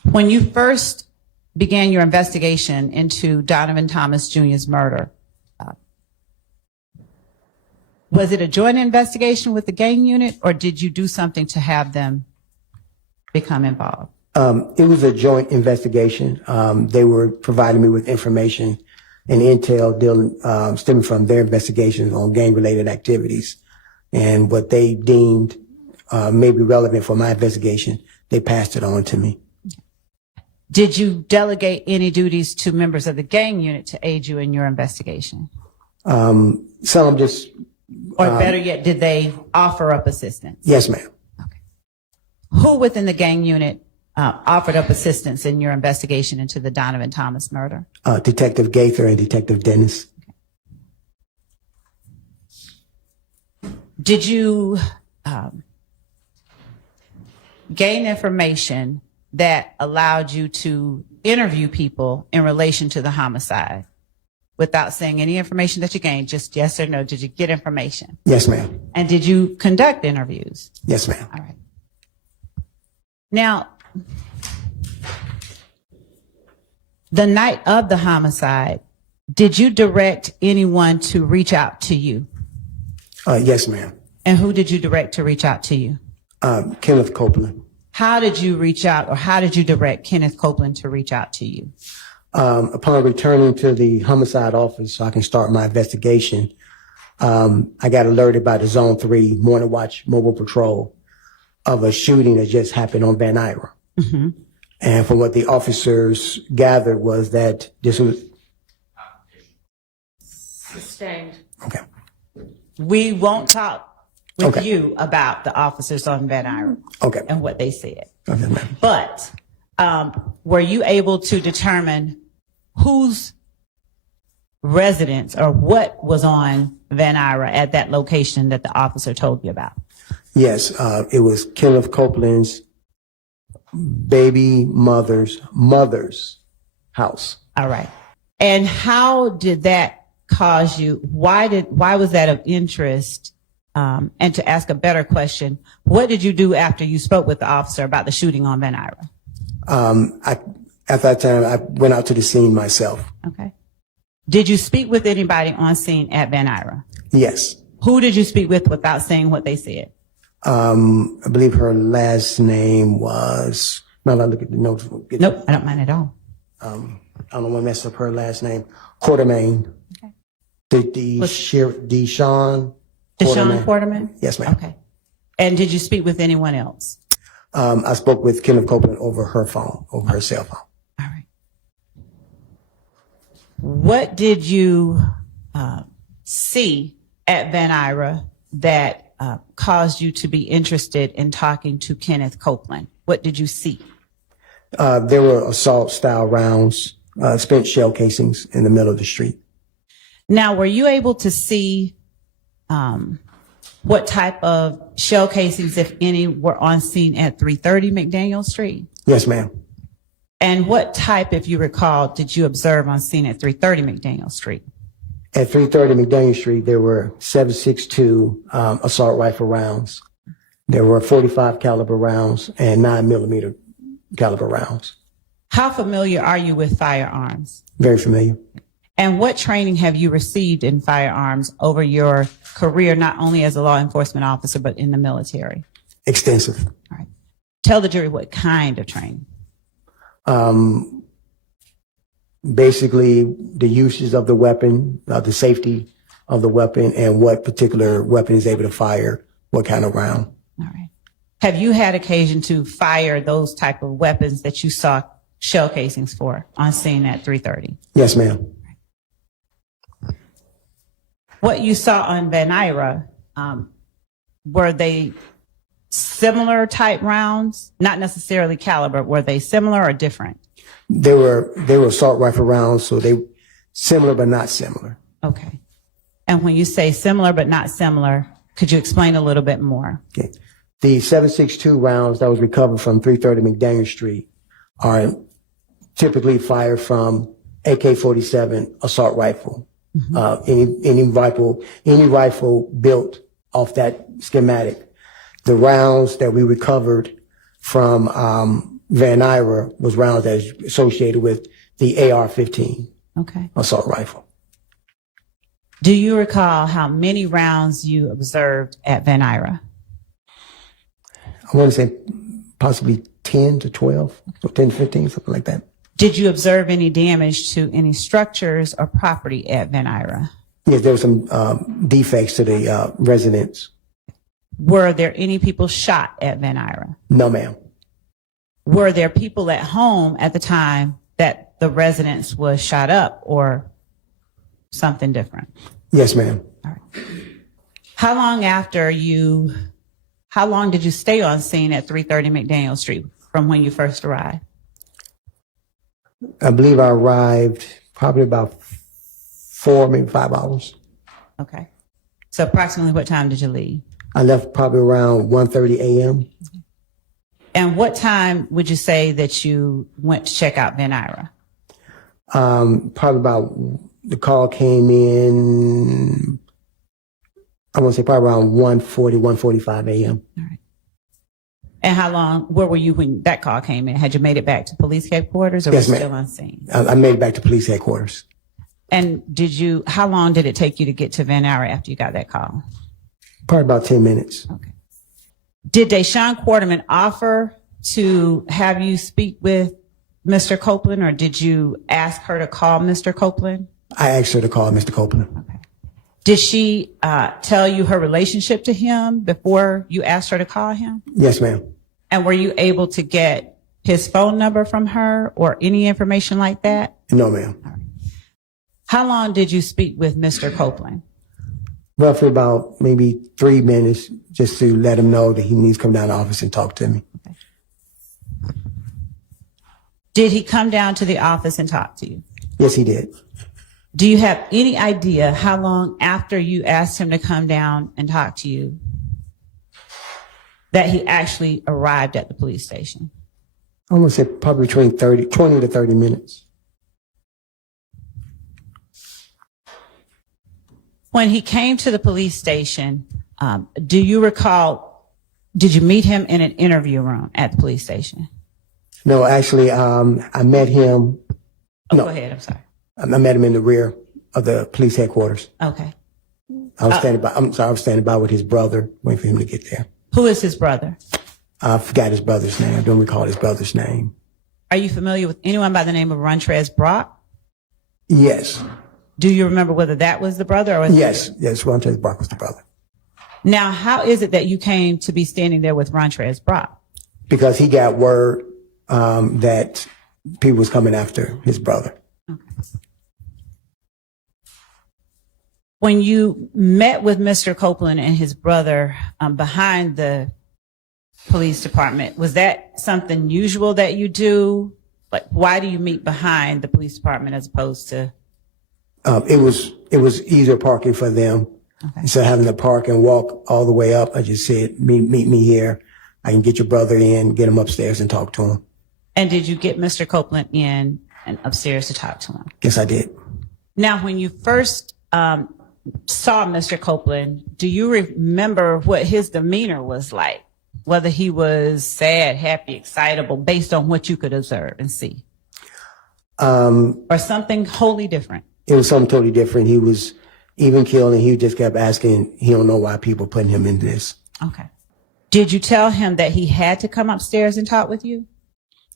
When you first began your investigation into Donovan Thomas Jr.'s murder, was it a joint investigation with the gang unit, or did you do something to have them become involved? It was a joint investigation. They were providing me with information and intel stemming from their investigations on gang-related activities. And what they deemed may be relevant for my investigation, they passed it on to me. Did you delegate any duties to members of the gang unit to aid you in your investigation? Some just... Or better yet, did they offer up assistance? Yes, ma'am. Okay. Who within the gang unit offered up assistance in your investigation into the Donovan Thomas murder? Detective Gaither and Detective Dennis. Okay. Did you gain information that allowed you to interview people in relation to the homicide without saying any information that you gained, just yes or no? Did you get information? Yes, ma'am. And did you conduct interviews? Yes, ma'am. All right. Now, the night of the homicide, did you direct anyone to reach out to you? Yes, ma'am. And who did you direct to reach out to you? Kenneth Copeland. How did you reach out, or how did you direct Kenneth Copeland to reach out to you? Upon returning to the homicide office so I can start my investigation, I got alerted by the Zone 3 Morning Watch Mobile Patrol of a shooting that just happened on Van Ira. Mm-hmm. And from what the officers gathered was that this was, Sustained. okay. We won't talk with Okay. you about the officers on Van Ira Okay. and what they said. Okay, ma'am. But were you able to determine whose residence or what was on Van Ira at that location that the officer told you about? Yes, it was Kenneth Copeland's baby mother's house. All right. And how did that cause you? Why was that of interest? And to ask a better question, what did you do after you spoke with the officer about the shooting on Van Ira? At that time, I went out to the scene myself. Okay. Did you speak with anybody on scene at Van Ira? Yes. Who did you speak with without saying what they said? I believe her last name was, now I look at the notes. Nope, I don't mind at all. I don't want to mess up her last name. Quartermain. Okay. Deshawn. Deshawn Quarterman? Yes, ma'am. Okay. And did you speak with anyone else? I spoke with Kenneth Copeland over her phone, over her cell phone. All right. What did you see at Van Ira that caused you to be interested in talking to Kenneth Copeland? What did you see? There were assault style rounds, spent shell casings in the middle of the street. Now, were you able to see what type of shell casings, if any, were on scene at 330 McDaniel Street? Yes, ma'am. And what type, if you recall, did you observe on scene at 330 McDaniel Street? At 330 McDaniel Street, there were 7.62 assault rifle rounds. There were 45 caliber rounds and 9mm caliber rounds. How familiar are you with firearms? Very familiar. And what training have you received in firearms over your career, not only as a law enforcement officer, but in the military? Extensive. All right. Tell the jury what kind of training. Basically, the uses of the weapon, the safety of the weapon, and what particular weapon is able to fire what kind of round. All right. Have you had occasion to fire those type of weapons that you saw shell casings for on scene at 330? Yes, ma'am. What you saw on Van Ira, were they similar type rounds? Not necessarily caliber. Were they similar or different? They were assault rifle rounds, so they similar but not similar. Okay. And when you say similar but not similar, could you explain a little bit more? Okay. The 7.62 rounds that was recovered from 330 McDaniel Street are typically fired from AK-47 assault rifle. Any rifle built off that schematic. The rounds that we recovered from Van Ira was rounds that is associated with the AR-15 Okay. assault rifle. Do you recall how many rounds you observed at Van Ira? I want to say possibly 10 to 12, or 10 to 15, something like that. Did you observe any damage to any structures or property at Van Ira? Yes, there were some defects to the residence. Were there any people shot at Van Ira? No, ma'am. Were there people at home at the time that the residence was shot up or something different? Yes, ma'am. All right. How long did you stay on scene at 330 McDaniel Street from when you first arrived? I believe I arrived probably about 4, maybe 5 hours. Okay. So approximately what time did you leave? I left probably around 1:30 a.m. And what time would you say that you went to check out Van Ira? Probably about, the call came in, I want to say probably around 1:40, 1:45 a.m. All right. And where were you when that call came in? Had you made it back to police headquarters or Yes, were you ma'am. still on scene? I made it back to police headquarters. And how long did it take you to get to Van Ira after you got that call? Probably about 10 minutes. Okay. Did Deshawn Quarterman offer to have you speak with Mr. Copeland, or did you ask her to call Mr. Copeland? I asked her to call Mr. Copeland. Okay. Did she tell you her relationship to him before you asked her to call him? Yes, ma'am. And were you able to get his phone number from her or any information like that? No, ma'am. How long did you speak with Mr. Copeland? Roughly about maybe 3 minutes, just to let him know that he needs to come down to the office and talk to me. Did he come down to the office and talk to you? Yes, he did. Do you have any idea how long after you asked him to come down and talk to you that he actually arrived at the police station? I'm going to say probably between 20 to 30 minutes. When he came to the police station, do you recall, did you meet him in an interview room at the police station? No, actually, I met him. Oh, No. go ahead, I'm sorry. I met him in the rear of the police headquarters. Okay. I was standing by. I was standing by with his brother, waiting for him to get there. Who is his brother? I forgot his brother's name. I don't recall his brother's name. Are you familiar with anyone by the name of Runtrez Brock? Yes. Do you remember whether that was the brother or was Yes. Rontrez Brock was the brother. Now, how is it that you came to be standing there with Runtrez Brock? Because he got word that people was coming after his brother. When you met with Mr. Copeland and his brother behind the police department, was that something usual that you do? Like, why do you meet behind the police department as opposed to? It was easier parking for them. Okay. Instead of having to park and walk all the way up, I just said, meet me here. I can get your brother in, get him upstairs and talk to him. And did you get Mr. Copeland in and upstairs to talk to him? Yes, I did. Now, when you first saw Mr. Copeland, do you remember what his demeanor was like? Whether he was sad, happy, excitable, based on what you could observe and see? Or something wholly different? It was something totally different. He was even killed, and he just kept asking, he don't know why people putting him in this. Okay. Did you tell him that he had to come upstairs and talk with you?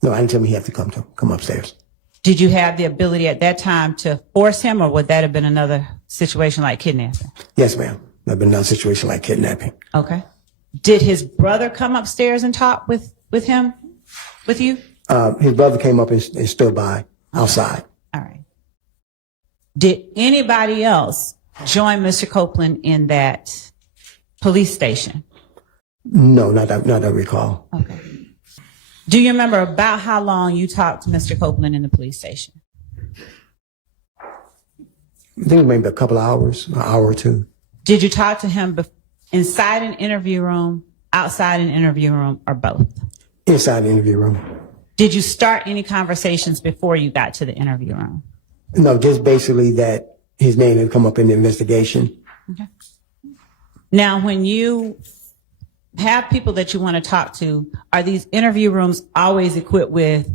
No, I didn't tell him he had to come upstairs. Did you have the ability at that time to force him, or would that have been another situation like kidnapping? Yes, ma'am. There's been another situation like kidnapping. Okay. Did his brother come upstairs and talk with him, with you? His brother came up and stood by outside. All right. Did anybody else join Mr. Copeland in that police station? No, not that I recall. Okay. Do you remember about how long you talked to Mr. Copeland in the police station? I think maybe a couple of hours, an hour or two. Did you talk to him inside an interview room, outside an interview room, or both? Inside the interview room. Did you start any conversations before you got to the interview room? No, just basically that his name had come up in the investigation. Okay. Now, when you have people that you want to talk to, are these interview rooms always equipped with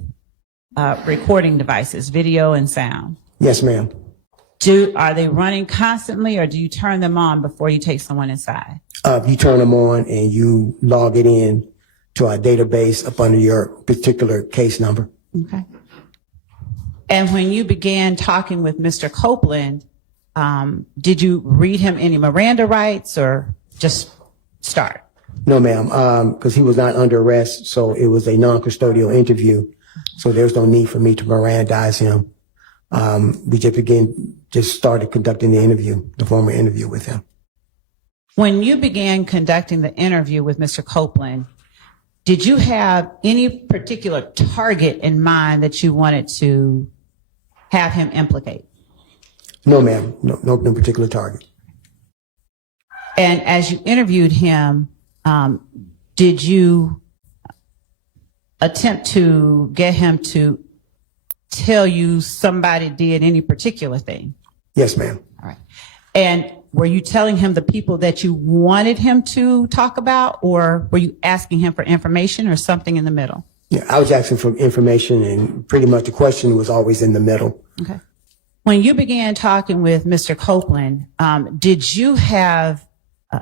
recording devices, video and sound? Yes, ma'am. Are they running constantly, or do you turn them on before you take someone inside? You turn them on and you log it in to our database up under your particular case number. Okay. And when you began talking with Mr. Copeland, did you read him any Miranda rights or just start? No, ma'am, because he was not under arrest, so it was a non-custodial interview. So there's no need for me to Mirandize him. We just started conducting the formal interview with him. When you began conducting the interview with Mr. Copeland, did you have any particular target in mind that you wanted to have him implicate? No, ma'am, no particular target. And as you interviewed him, did you attempt to get him to tell you somebody did any particular thing? Yes, ma'am. All right. And were you telling him the people that you wanted him to talk about, or were you asking him for information or something in the middle? Yeah, I was asking for information, and pretty much the question was always in the middle. Okay. When you began talking with Mr. Copeland, did you have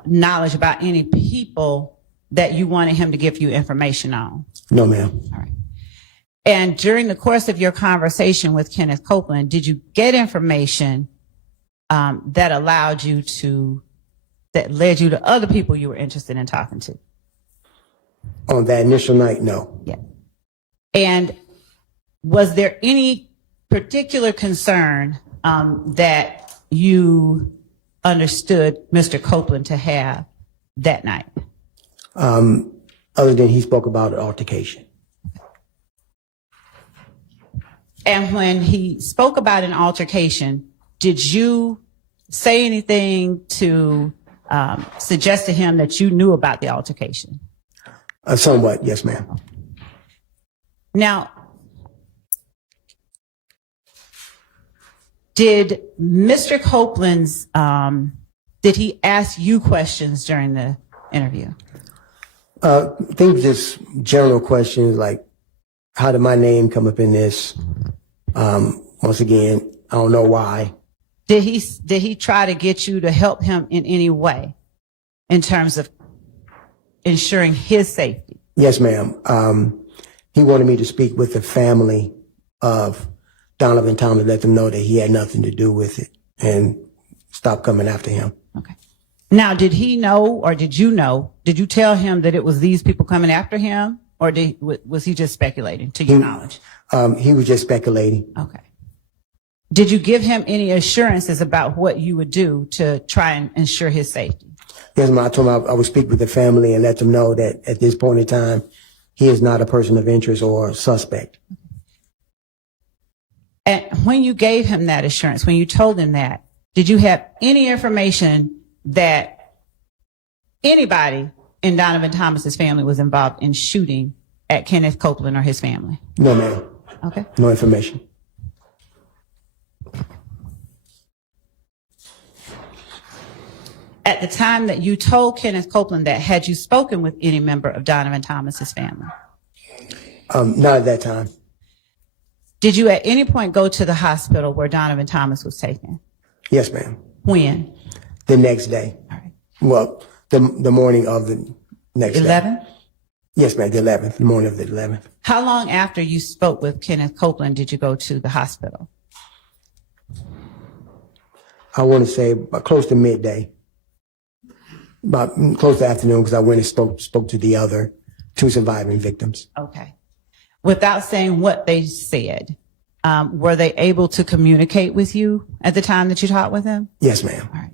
knowledge about any people that you wanted him to give you information on? No, ma'am. All right. And during the course of your conversation with Kenneth Copeland, did you get information that led you to other people you were interested in talking to? On that initial night, no. Yeah. And was there any particular concern that you understood Mr. Copeland to have that night? Other than he spoke about an altercation. And when he spoke about an altercation, did you say anything to suggest to him that you knew about the altercation? Somewhat, yes, ma'am. Now, did Mr. Copeland's, did he ask you questions during the interview? I think just general questions like, how did my name come up in this? Once again, I don't know why. Did he try to get you to help him in any way in terms of ensuring his safety? Yes, ma'am. He wanted me to speak with the family of Donovan Thomas, let them know that he had nothing to do with it and stop coming after him. Okay. Now, did he know, or did you know, did you tell him that it was these people coming after him, or was he just speculating, to your knowledge? He was just speculating. Okay. Did you give him any assurances about what you would do to try and ensure his safety? Yes, ma'am. I told him I would speak with the family and let them know that at this point in time, he is not a person of interest or suspect. And when you gave him that assurance, when you told him that, did you have any information that anybody in Donovan Thomas's family was involved in shooting at Kenneth Copeland or his family? No, ma'am. Okay. No information. At the time that you told Kenneth Copeland that, had you spoken with any member of Donovan Thomas's family? Not at that time. Did you at any point go to the hospital where Donovan Thomas was taken? Yes, ma'am. When? The next day. All right. Well, the morning of the next day. 11th? Yes, ma'am. The 11th. The morning of the 11th. How long after you spoke with Kenneth Copeland did you go to the hospital? I want to say about close to midday. About close to afternoon, because I went and spoke to the other two surviving victims. Okay. Without saying what they said, were they able to communicate with you at the time that you talked with them? Yes, ma'am. All right.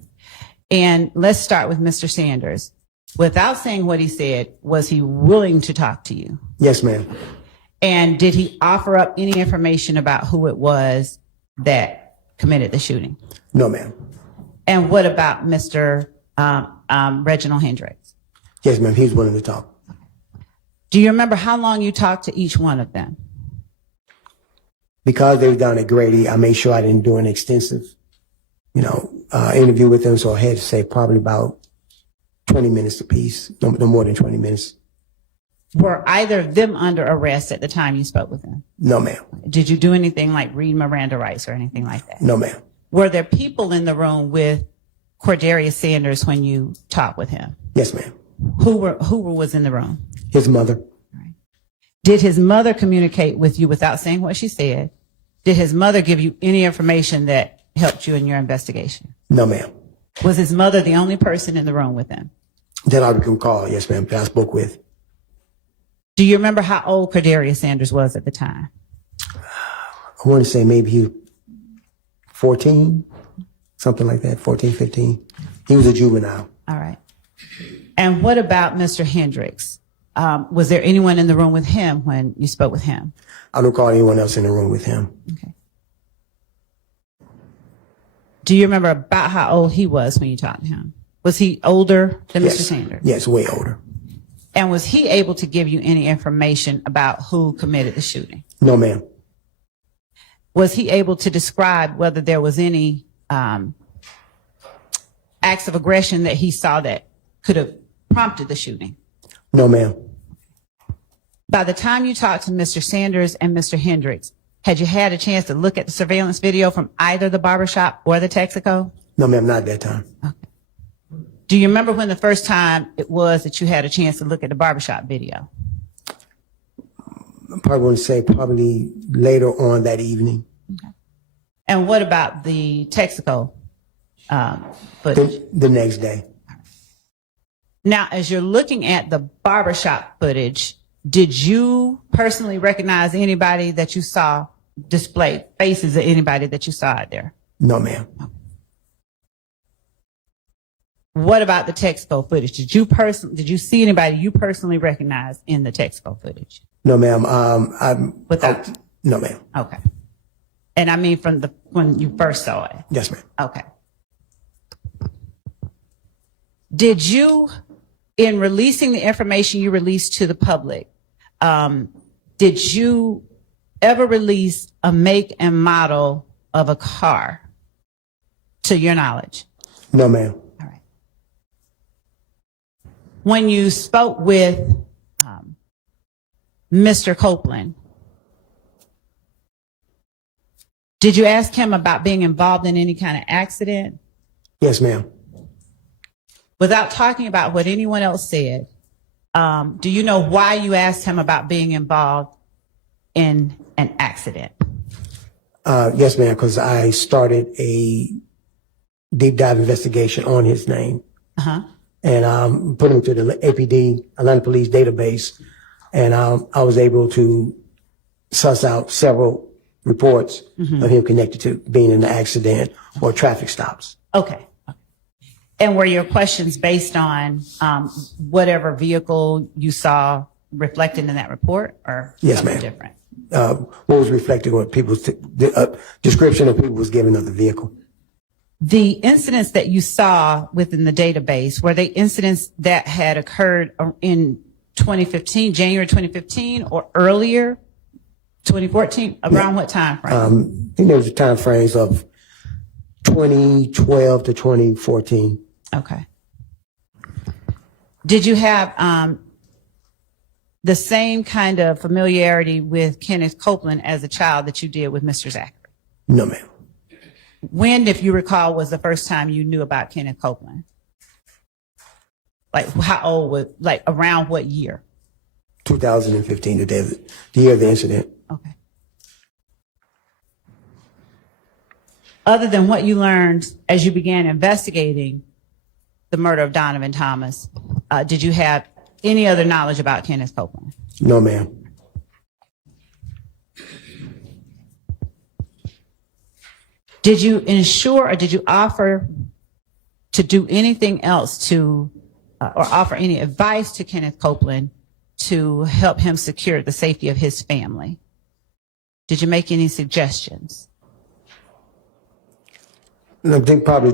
And let's start with Mr. Sanders. Without saying what he said, was he willing to talk to you? Yes, ma'am. And did he offer up any information about who it was that committed the shooting? No, ma'am. And what about Mr. Reginald Hendricks? Yes, ma'am. He was willing to talk. Do you remember how long you talked to each one of them? Because they were down at Grady, I made sure I didn't do an extensive, interview with them. So I had to say probably about 20 minutes apiece, no more than 20 minutes. Were either of them under arrest at the time you spoke with them? No, ma'am. Did you do anything like read Miranda rights or anything like that? No, ma'am. Were there people in the room with Cordarius Sanders when you talked with him? Yes, ma'am. Who was in the room? His mother. Right. Did his mother communicate with you without saying what she said? Did his mother give you any information that helped you in your investigation? No, ma'am. Was his mother the only person in the room with him? That I can recall, yes, ma'am, that I spoke with. Do you remember how old Cordarius Sanders was at the time? I want to say maybe he was 14, something like that, 14, 15. He was a juvenile. All right. And what about Mr. Hendricks? Was there anyone in the room with him when you spoke with him? I don't recall anyone else in the room with him. Okay. Do you remember about how old he was when you talked to him? Was he older than Yes. Mr. Sanders? Yes, way older. And was he able to give you any information about who committed the shooting? No, ma'am. Was he able to describe whether there was any acts of aggression that he saw that could have prompted the shooting? No, ma'am. By the time you talked to Mr. Sanders and Mr. Hendricks, had you had a chance to look at the surveillance video from either the barbershop or the Texaco? No, ma'am, not at that time. Okay. Do you remember when the first time it was that you had a chance to look at the barbershop video? I probably want to say probably later on that evening. Okay. And what about the Texaco footage? The next day. Now, as you're looking at the barbershop footage, Did you personally recognize anybody that you saw displayed, faces of anybody that you saw out there? No, ma'am. What about the Texaco footage? Did you see anybody you personally recognized in the Texaco footage? No, ma'am. No, ma'am. Okay. And I mean from when you first saw it. Yes, ma'am. Okay. Did you, in releasing the information you released to the public, did you ever release a make and model of a car, to your knowledge? No, ma'am. All right. When you spoke with Mr. Copeland, did you ask him about being involved in any kind of accident? Yes, ma'am. Without talking about what anyone else said, do you know why you asked him about being involved in an accident? Yes, ma'am, because I started a deep dive investigation on his name. And put him through the APD, Atlanta Police database. And I was able to suss out several reports of him connected to being in an accident or traffic stops. Okay. And were your questions based on whatever vehicle you saw reflected in that report, or Yes, something ma'am. different? What was reflected on people's description of people was given of the vehicle. The incidents that you saw within the database, were they incidents that had occurred in 2015, January 2015, or earlier, 2014? Around what time frame? I think there was a time frames of 2012 to 2014. Okay. Did you have the same kind of familiarity with Kenneth Copeland as a child that you did with Mr. Zachary? No, ma'am. When, if you recall, was the first time you knew about Kenneth Copeland? Like how old was, like around what year? 2015, the year of the incident. Okay. Other than what you learned as you began investigating the murder of Donovan Thomas, did you have any other knowledge about Kenneth Copeland? No, ma'am. Did you ensure or did you offer to do anything else to, or offer any advice to Kenneth Copeland to help him secure the safety of his family? Did you make any suggestions? I think probably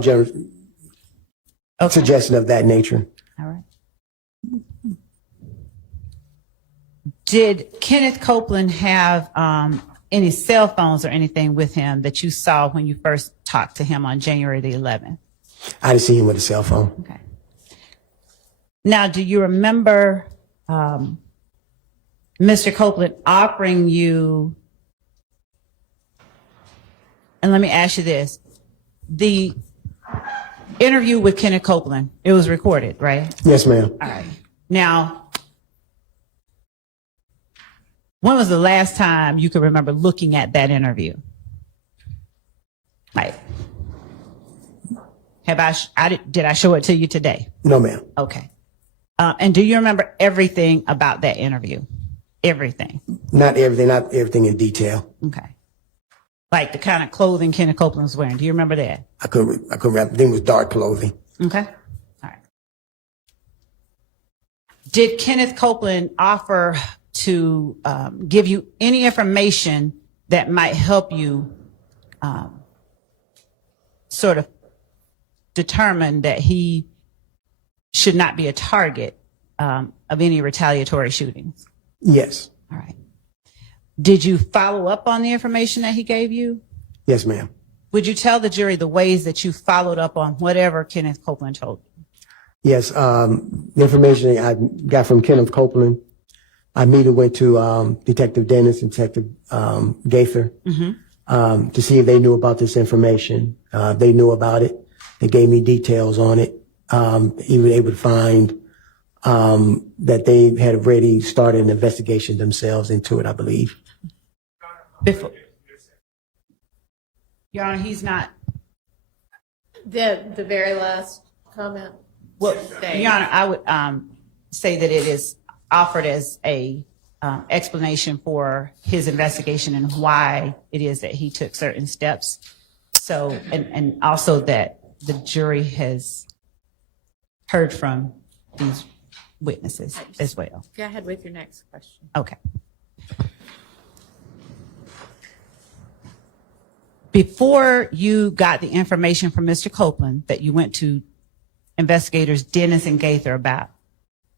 general suggestion of that nature. All right. Did Kenneth Copeland have any cell phones or anything with him that you saw when you first talked to him on January the 11th? I didn't see him with a cell phone. Okay. Now, do you remember Mr. Copeland offering you, and let me ask you this, the interview with Kenneth Copeland, it was recorded, right? Yes, ma'am. All right. Now, when was the last time you could remember looking at that interview? Like, did I show it to you today? No, ma'am. Okay. And do you remember everything about that interview? Everything? Not everything in detail. Okay. Like the kind of clothing Kenneth Copeland was wearing. Do you remember that? I couldn't remember. I think it was dark clothing. Okay. All right. Did Kenneth Copeland offer to give you any information that might help you sort of determine that he should not be a target of any retaliatory shootings? Yes. All right. Did you follow up on the information that he gave you? Yes, ma'am. Would you tell the jury the ways that you followed up on whatever Kenneth Copeland told you? Yes. The information I got from Kenneth Copeland, I immediately went to Detective Dennis and Detective Gaither to see if they knew about this information. They knew about it. They gave me details on it. He was able to find that they had already started an investigation themselves into it, I believe. Before. Your Honor, he's not. The very last comment. Well, Your Honor, I would say that it is offered as a explanation for his investigation and why it is that he took certain steps. So, and also that the jury has heard from these witnesses as well. Go ahead with your next question. Okay. Before you got the information from Mr. Copeland that you went to investigators Dennis and Gaither about,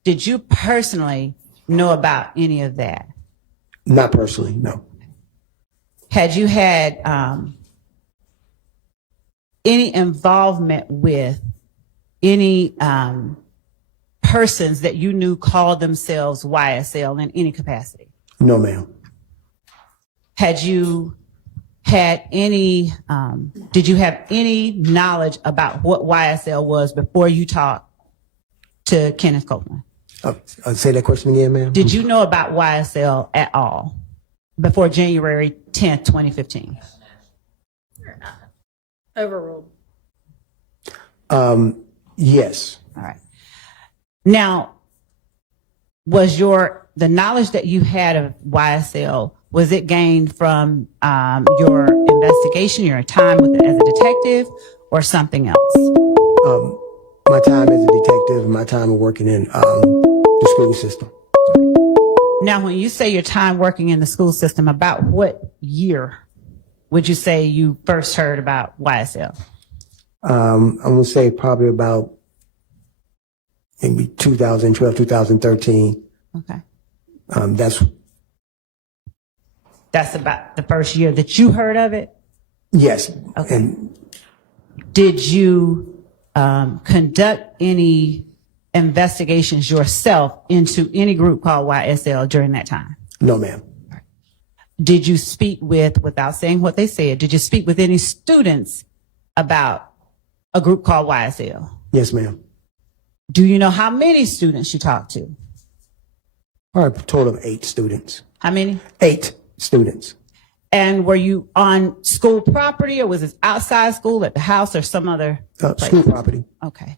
did you personally know about any of that? Not personally, no. Had you had any involvement with any persons that you knew called themselves YSL in any capacity? No, ma'am. Had you had any, did you have any knowledge about what YSL was before you talked to Kenneth Copeland? Say that question again, ma'am. Did you know about YSL at all before January 10th, 2015? Overruled. Yes. All right. Now, was the knowledge that you had of YSL, was it gained from your investigation, your time with it as a detective, or something else? My time as a detective, my time of working in the school system. Now, when you say your time working in the school system, about what year would you say you first heard about YSL? I'm going to say probably about maybe 2012, 2013. Okay. That's about the first year that you heard of it? yes. Okay. And Did you conduct any investigations yourself into any group called YSL during that time? no, ma'am. Did you speak with, without saying what they said, did you speak with any students about a group called YSL? Yes, ma'am. Do you know how many students you talked to? Probably a total of 8 students. How many? 8 students. And were you on school property, or was it outside school, at the house, or some other place? School property. Okay.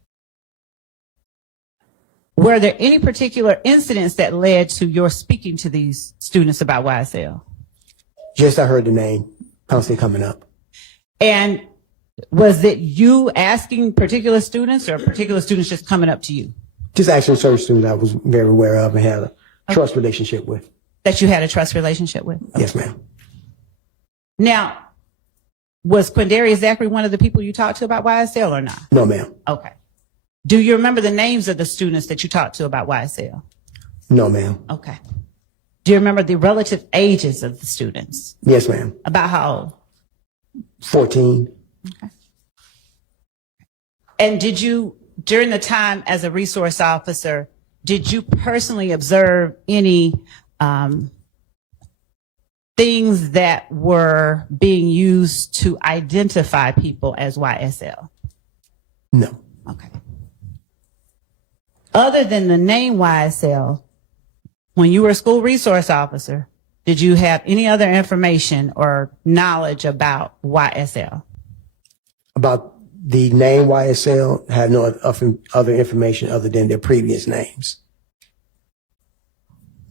Were there any particular incidents that led to your speaking to these students about YSL? Just I heard the name constantly coming up. And was it you asking particular students, or particular students just coming up to you? Just actually certain students I was very aware of and had a trust relationship with. That you had a trust relationship with? Yes, ma'am. Now, was Quindarius Zachary one of the people you talked to about YSL or not? No, ma'am. Okay. Do you remember the names of the students that you talked to about YSL? No, ma'am. Okay. Do you remember the relative ages of the students? Yes, ma'am. About how old? 14. Okay. And did you, during the time as a resource officer, did you personally observe any things that were being used to identify people as YSL? No. Okay. Other than the name YSL, when you were a school resource officer, did you have any other information or knowledge about YSL? About the name YSL, had no other information other than their previous names.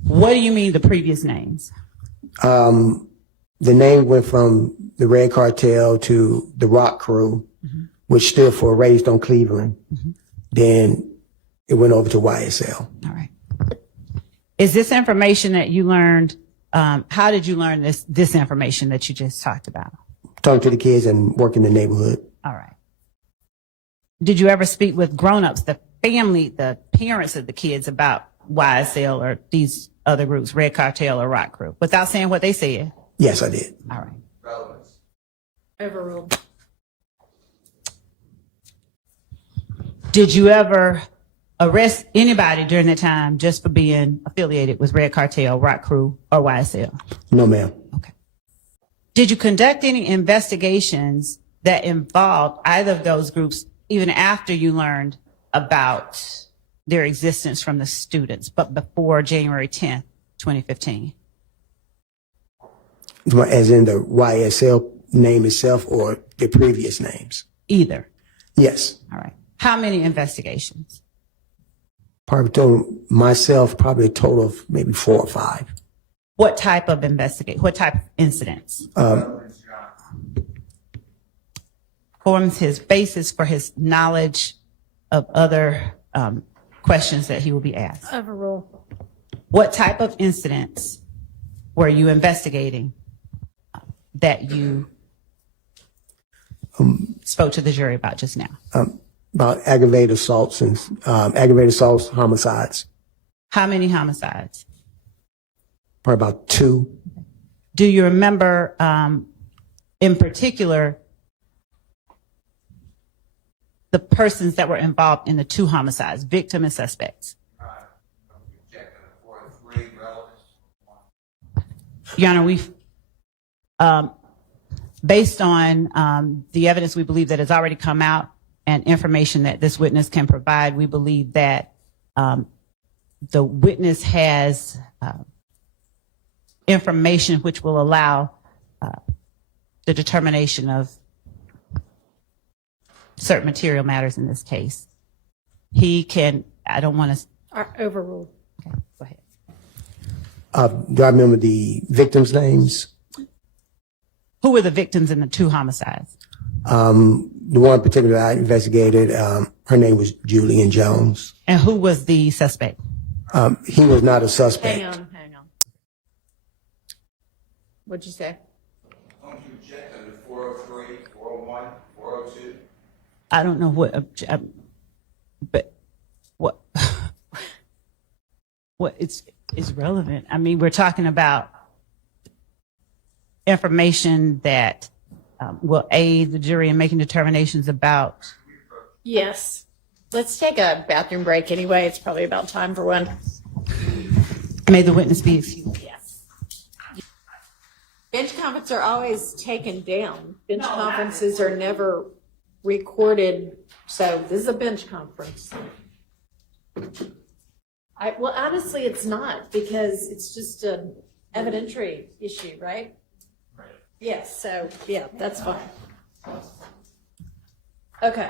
What do you mean the previous names? The name went from the Red Cartel to the Rock Crew, which stood for Raised on Cleveland. Then it went over to YSL. All right. Is this information that you learned, how did you learn this information that you just talked about? Talking to the kids and work in the neighborhood. All right. Did you ever speak with grown-ups, the family, the parents of the kids about YSL or these other groups, Red Cartel or Rock Crew, without saying what they said? Yes, I did. All right. Relevance. Overruled. Did you ever arrest anybody during that time just for being affiliated with Red Cartel, Rock Crew, or YSL? No, ma'am. Okay. Did you conduct any investigations that involved either of those groups even after you learned about their existence from the students, but before January 10th, 2015? As in the YSL name itself or the previous names? Either. Yes. All right. How many investigations? Probably total, myself, probably a total of maybe 4 or 5. What type of what type of incidents? Forms his basis for his knowledge of other questions that he will be asked. Overrule. What type of incidents were you investigating that you spoke to the jury about just now? About aggravated assaults and homicides. How many homicides? Probably about 2. Do you remember, in particular, the persons that were involved in the 2 homicides, victim and suspects? Your Honor, we've, based on the evidence we believe that has already come out and information that this witness can provide, we believe that the witness has information which will allow the determination of certain material matters in this case. He can, I don't want to. Overrule. Okay, go ahead. Do I remember the victims' names? Who were the victims in the 2 homicides? The one in particular I investigated, her name was Julian Jones. And who was the suspect? He was not a suspect. Hang on. What'd you say? Don't you check under 403, 401, 402? I don't know what, but what, what it's relevant. I mean, we're talking about information that will aid the jury in making determinations about. Yes. Let's take a bathroom break anyway. It's probably about time for one. May the witness be excused. Yes. Bench conferences are always taken down. Bench conferences are never recorded. So this is a bench conference. Well, honestly, it's not, because it's just an evidentiary issue, right? Right. Yes. So yeah, that's fine. Okay.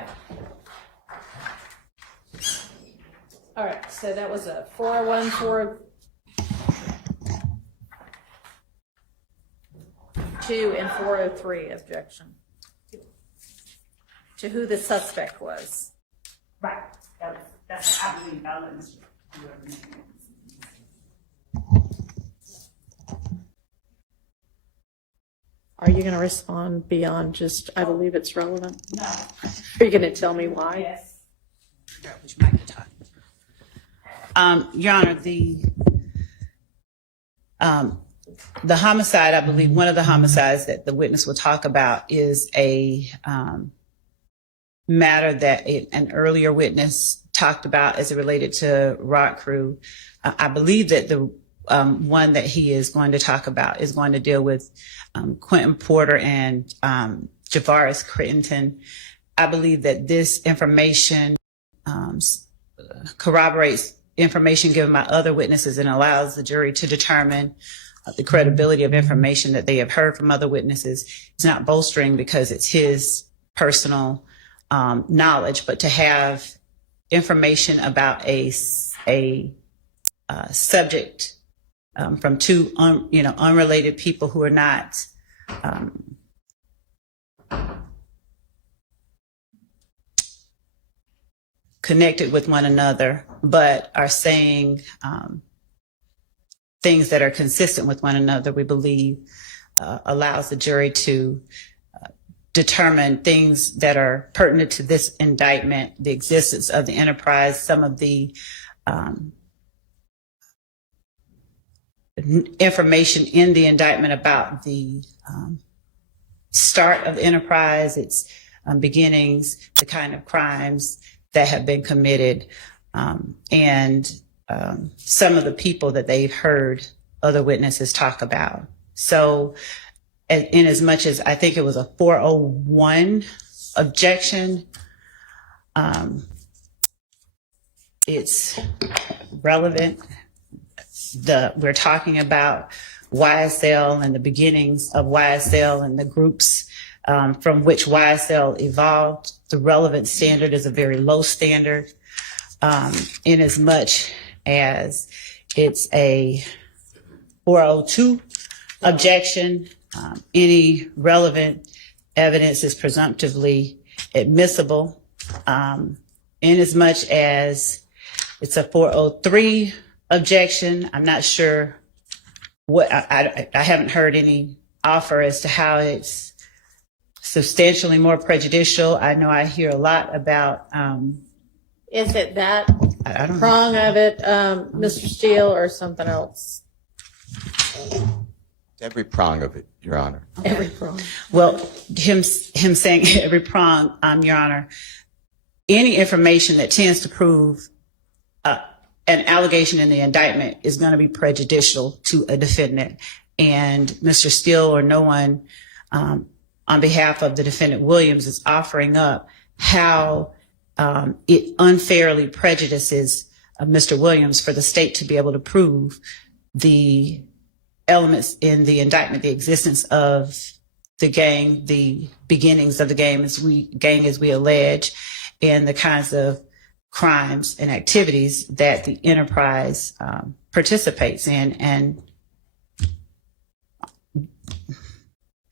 All right. So that was a 401, 402, and 403 objection to who the suspect was. Right. That's I believe. Are you going to respond beyond just, I believe it's relevant? No. Are you going to tell me why? Yes. Which mic to talk. Your Honor, the homicide, I believe one of the homicides that the witness will talk about is a matter that an earlier witness talked about as it related to Rock Crew. I believe that the one that he is going to talk about is going to deal with Quentin Porter and Javaris Crittenton. I believe that this information corroborates information given by other witnesses and allows the jury to determine the credibility of information that they have heard from other witnesses. It's not bolstering because it's his personal knowledge, but to have information about a subject from 2 unrelated people who are not connected with one another, but are saying things that are consistent with one another, we believe allows the jury to determine things that are pertinent to this indictment, the existence of the enterprise, some of the information in the indictment about the start of the enterprise, its beginnings, the kind of crimes that have been committed, and some of the people that they've heard other witnesses talk about. So in as much as I think it was a 401 objection, it's relevant. We're talking about YSL and the beginnings of YSL and the groups from which YSL evolved. The relevant standard is a very low standard. in as much as it's a 402 objection. Any relevant evidence is presumptively admissible. In as much as it's a 403 objection, I'm not sure what, I haven't heard any offer as to how it's substantially more prejudicial. I know I hear a lot about, Is it that I don't know. prong of it, Mr. Steele, or something else? Every prong of it, Your Honor. Every prong. Well, him saying every prong, Your Honor, any information that tends to prove an allegation in the indictment is going to be prejudicial to a defendant. And Mr. Steele or no one on behalf of the defendant Williams is offering up how it unfairly prejudices Mr. Williams for the state to be able to prove the elements in the indictment, the existence of the gang, the beginnings of the gang as we allege, and the kinds of crimes and activities that the enterprise participates in, and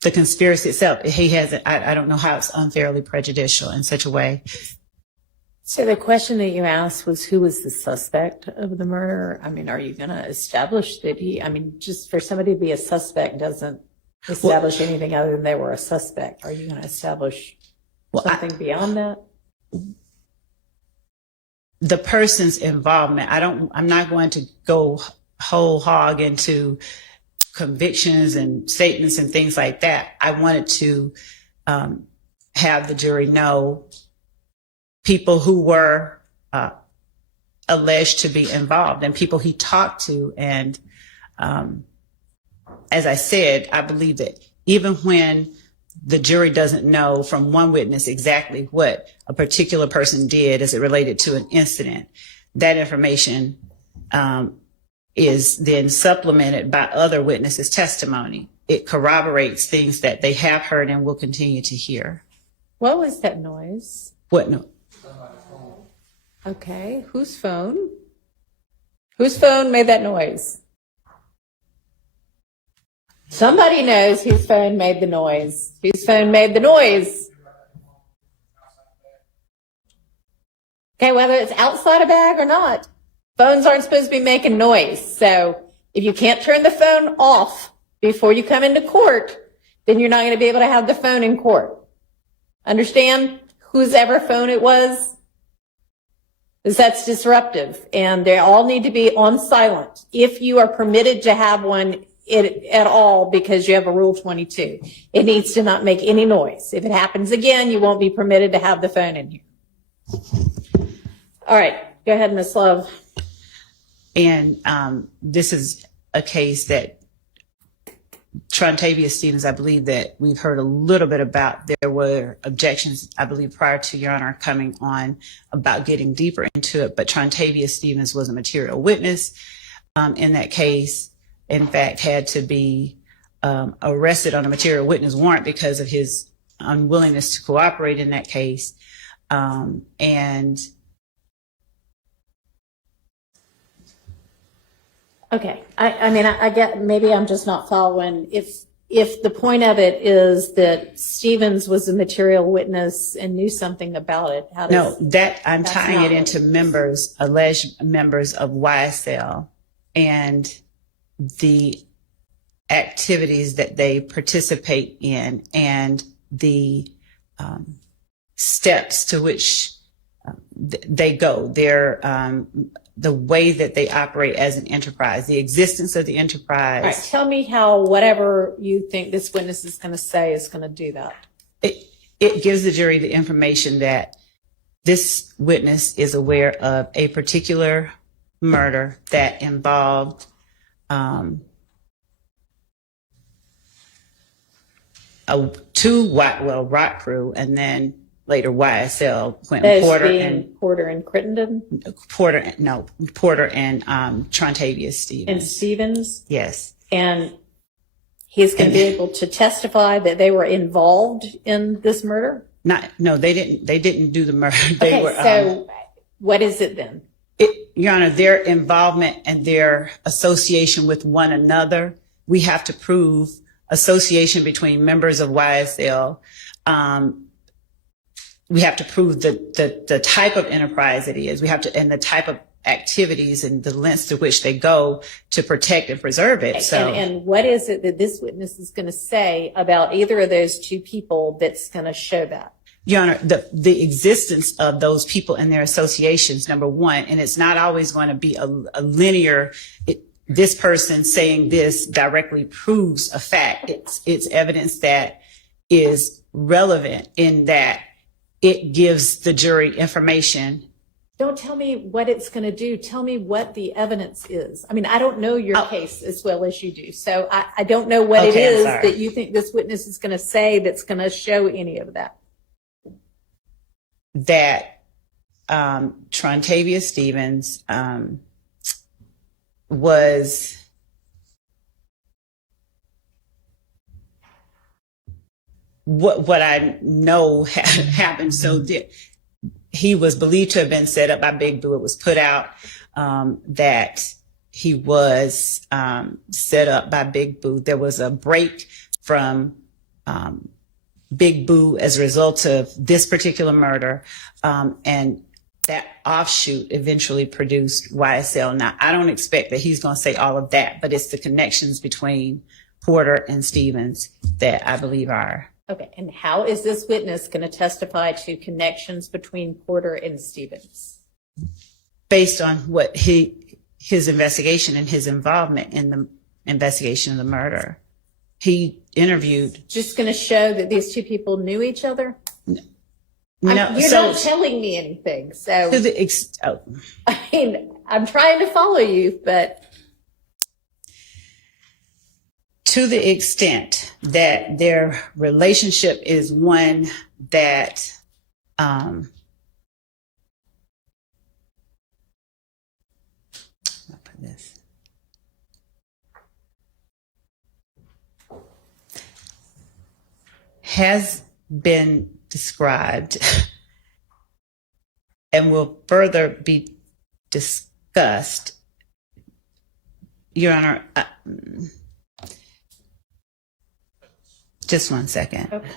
the conspiracy itself. I don't know how it's unfairly prejudicial in such a way. So the question that you asked was, who was the suspect of the murder? I mean, are you going to establish that just for somebody to be a suspect doesn't establish anything other than they were a suspect. Are you going to establish something beyond that? The person's involvement. I'm not going to go whole hog into convictions and statements and things like that. I wanted to have the jury know people who were alleged to be involved and people he talked to. And as I said, I believe that even when the jury doesn't know from one witness exactly what a particular person did as it related to an incident, that information is then supplemented by other witnesses' testimony. It corroborates things that they have heard and will continue to hear. What was that noise? What no? Okay, whose phone? Whose phone made that noise? Somebody knows whose phone made the noise. Whose phone made the noise? Okay, whether it's outside a bag or not, phones aren't supposed to be making noise. So if you can't turn the phone off before you come into court, then you're not going to be able to have the phone in court. Understand? Whose ever phone it was? Because that's disruptive, and they all need to be on silent if you are permitted to have one at all because you have a Rule 22. It needs to not make any noise. If it happens again, you won't be permitted to have the phone in here. All right, go ahead, Ms. Love. And this is a case that Trontavia Stevens, I believe that we've heard a little bit about. There were objections, I believe, prior to Your Honor coming on about getting deeper into it, but Trontavia Stevens was a material witness in that case. In fact, had to be arrested on a material witness warrant because of his unwillingness to cooperate in that case. Okay, I mean, I get, maybe I'm just not following. If the point of it is that Stevens was a material witness and knew something about it, how does... No, that I'm that's tying not it into members, alleged members of YSL and the activities that they participate in and the steps to which they go. The way that they operate as an enterprise, the existence of the enterprise. All right, tell me how whatever you think this witness is going to say is going to do that. It gives the jury the information that this witness is aware of a particular murder that involved Rock Crew, and then later YSL, Quentin Porter and Crittenden? Porter and Trontavia Stevens. And Stevens? Yes. And he's going to be able to testify that they were involved in this murder? No, they didn't do the murder. Okay, so What is it then? Your Honor, their involvement and their association with one another, we have to prove association between members of YSL. We have to prove the type of enterprise it is. We have to, and the type of activities and the lengths to which they go to protect and preserve it. So, And what is it that this witness is going to say about either of those two people that's going to show that? Your Honor, the existence of those people and their associations, number one, and it's not always going to be a linear, this person saying this directly proves a fact. It's evidence that is relevant in that it gives the jury information. Don't tell me what it's going to do. Tell me what the evidence is. I mean, I don't know your case as well as you do. So I don't know what it is that you think this witness is going to say that's going to show any of that. That Trontavia Stevens was what I know happened. So he was believed to have been set up by Big Boo. It was put out that he was set up by Big Boo. There was a break from Big Boo as a result of this particular murder, and that offshoot eventually produced YSL. Now, I don't expect that he's going to say all of that, but it's the connections between Porter and Stevens that I believe are. Okay, and how is this witness going to testify to connections between Porter and Stevens? Based on what his investigation and his involvement in the investigation of the murder. He interviewed. Just going to show that these two people knew each other? No, you're not telling me anything. So, I mean, I'm trying to follow you, but. To the extent that their relationship is one that has been described and will further be discussed, Your Honor. Just 1 second. Okay.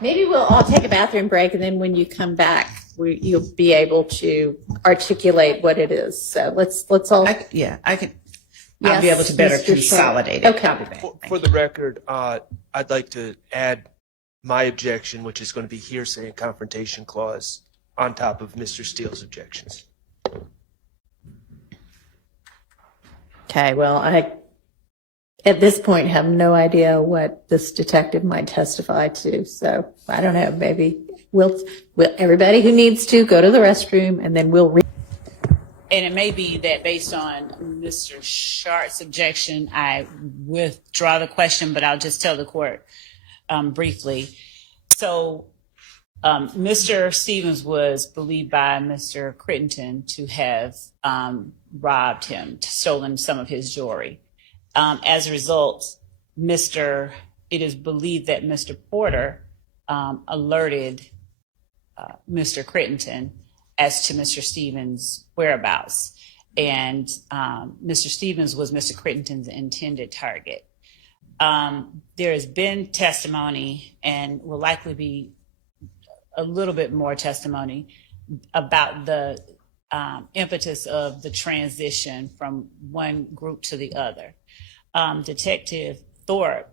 Maybe we'll all take a bathroom break, and then when you come back, you'll be able to articulate what it is. So let's all. I can. I'll be able to better consolidate it. Okay. For the record, I'd like to add my objection, which is going to be hearsay and confrontation clause on top of Mr. Steele's objections. Okay. Well, I at this point have no idea what this detective might testify to. So I don't know. Maybe we'll everybody who needs to go to the restroom, and then we'll read. And it may be that based on Mr. Sharp's objection, I withdraw the question, but I'll just tell the court briefly. So Mr. Stevens was believed by Mr. Crittenden to have robbed him, stolen some of his jewelry. As a result, it is believed that Mr. Porter alerted Mr. Crittenden as to Mr. Stevens' whereabouts. And Mr. Stevens was Mr. Crittenden's intended target. There has been testimony, and will likely be a little bit more testimony, about the impetus of the transition from one group to the other. Detective Thorpe,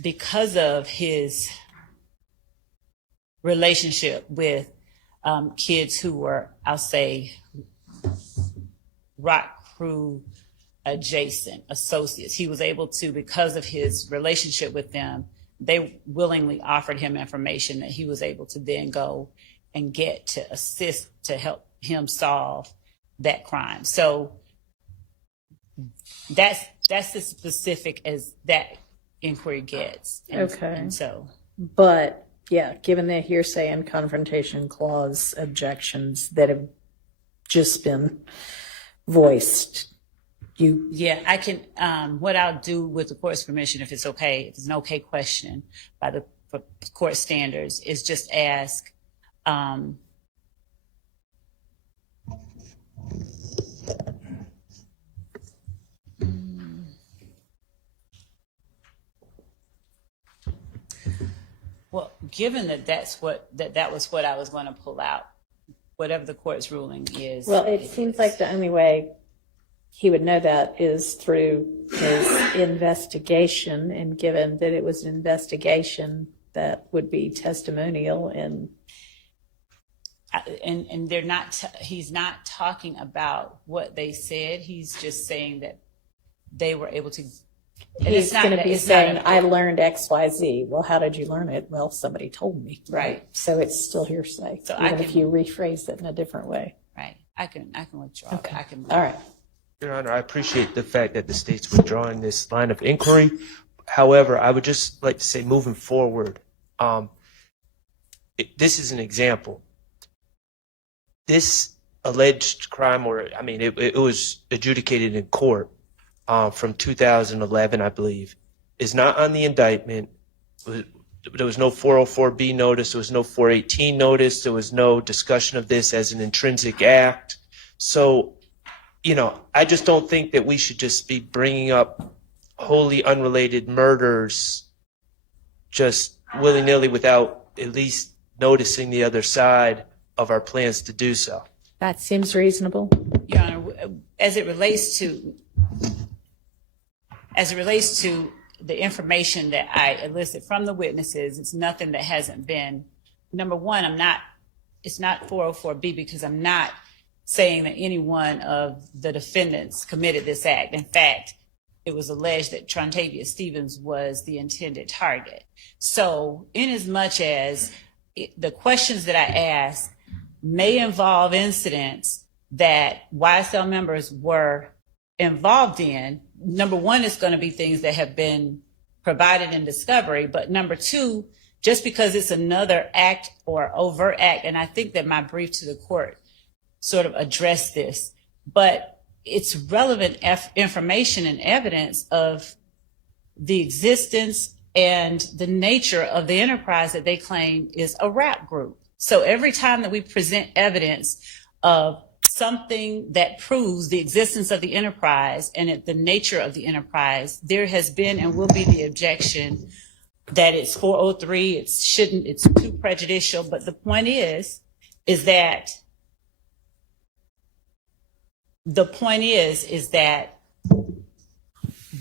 because of his relationship with kids who were, I'll say, rock crew adjacent associates, he was able to, because of his relationship with them, they willingly offered him information that he was able to then go and get to assist to help him solve that crime. So that's as specific as that inquiry gets. Okay. And so, But yeah, given the hearsay and confrontation clause objections that have just been voiced, I can, what I'll do with the court's permission, if it's okay, if it's an okay question by the for court standards is just ask, well, given that that was what I was going to pull out, whatever the court's ruling is. Well, it seems like the only way he would know that is through his investigation, and given that it was an investigation, that would be testimonial. And they're not. He's not talking about what they said. He's just saying that they were able to. he's going to be saying, I learned X, Y, Z. Well, how did you learn it? Well, somebody told me. Right. So it's still hearsay, So even if you rephrase it in a different way. Right. I can withdraw. Okay. I can. All right. Your Honor, I appreciate the fact that the state's withdrawing this line of inquiry. However, I would just like to say, moving forward, this is an example. This alleged crime, it was adjudicated in court from 2011, I believe, is not on the indictment. There was no 404B notice. There was no 418 notice. There was no discussion of this as an intrinsic act. So, I just don't think that we should just be bringing up wholly unrelated murders just willy-nilly without at least noticing the other side of our plans to do so. That seems reasonable. Your Honor, as it relates to the information that I elicit from the witnesses, it's nothing that hasn't been. Number one, it's not 404B because I'm not saying that any one of the defendants committed this act. In fact, it was alleged that Trontavia Stevens was the intended target. So inasmuch as the questions that I asked may involve incidents that YSL members were involved in, number one, it's going to be things that have been provided in discovery. But number two, just because it's another act or overt act, and I think that my brief to the court sort of addressed this, but it's relevant information and evidence of the existence and the nature of the enterprise that they claim is a rap group. So every time that we present evidence of something that proves the existence of the enterprise and the nature of the enterprise, there has been and will be the objection that it's 403, it's too prejudicial. But the point is that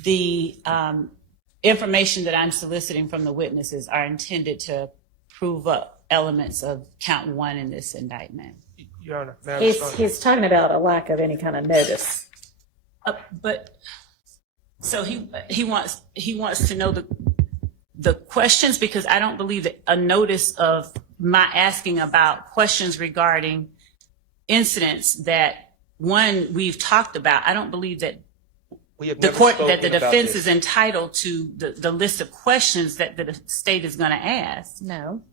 the information that I'm soliciting from the witnesses are intended to prove up elements of count one in this indictment. Your Honor, may I respond? He's talking about a lack of any kind of notice. But so he wants to know the questions, because I don't believe that a notice of my asking about questions regarding incidents that we've talked about. I don't believe that the defense is entitled to the list of questions that the state is going to ask. No,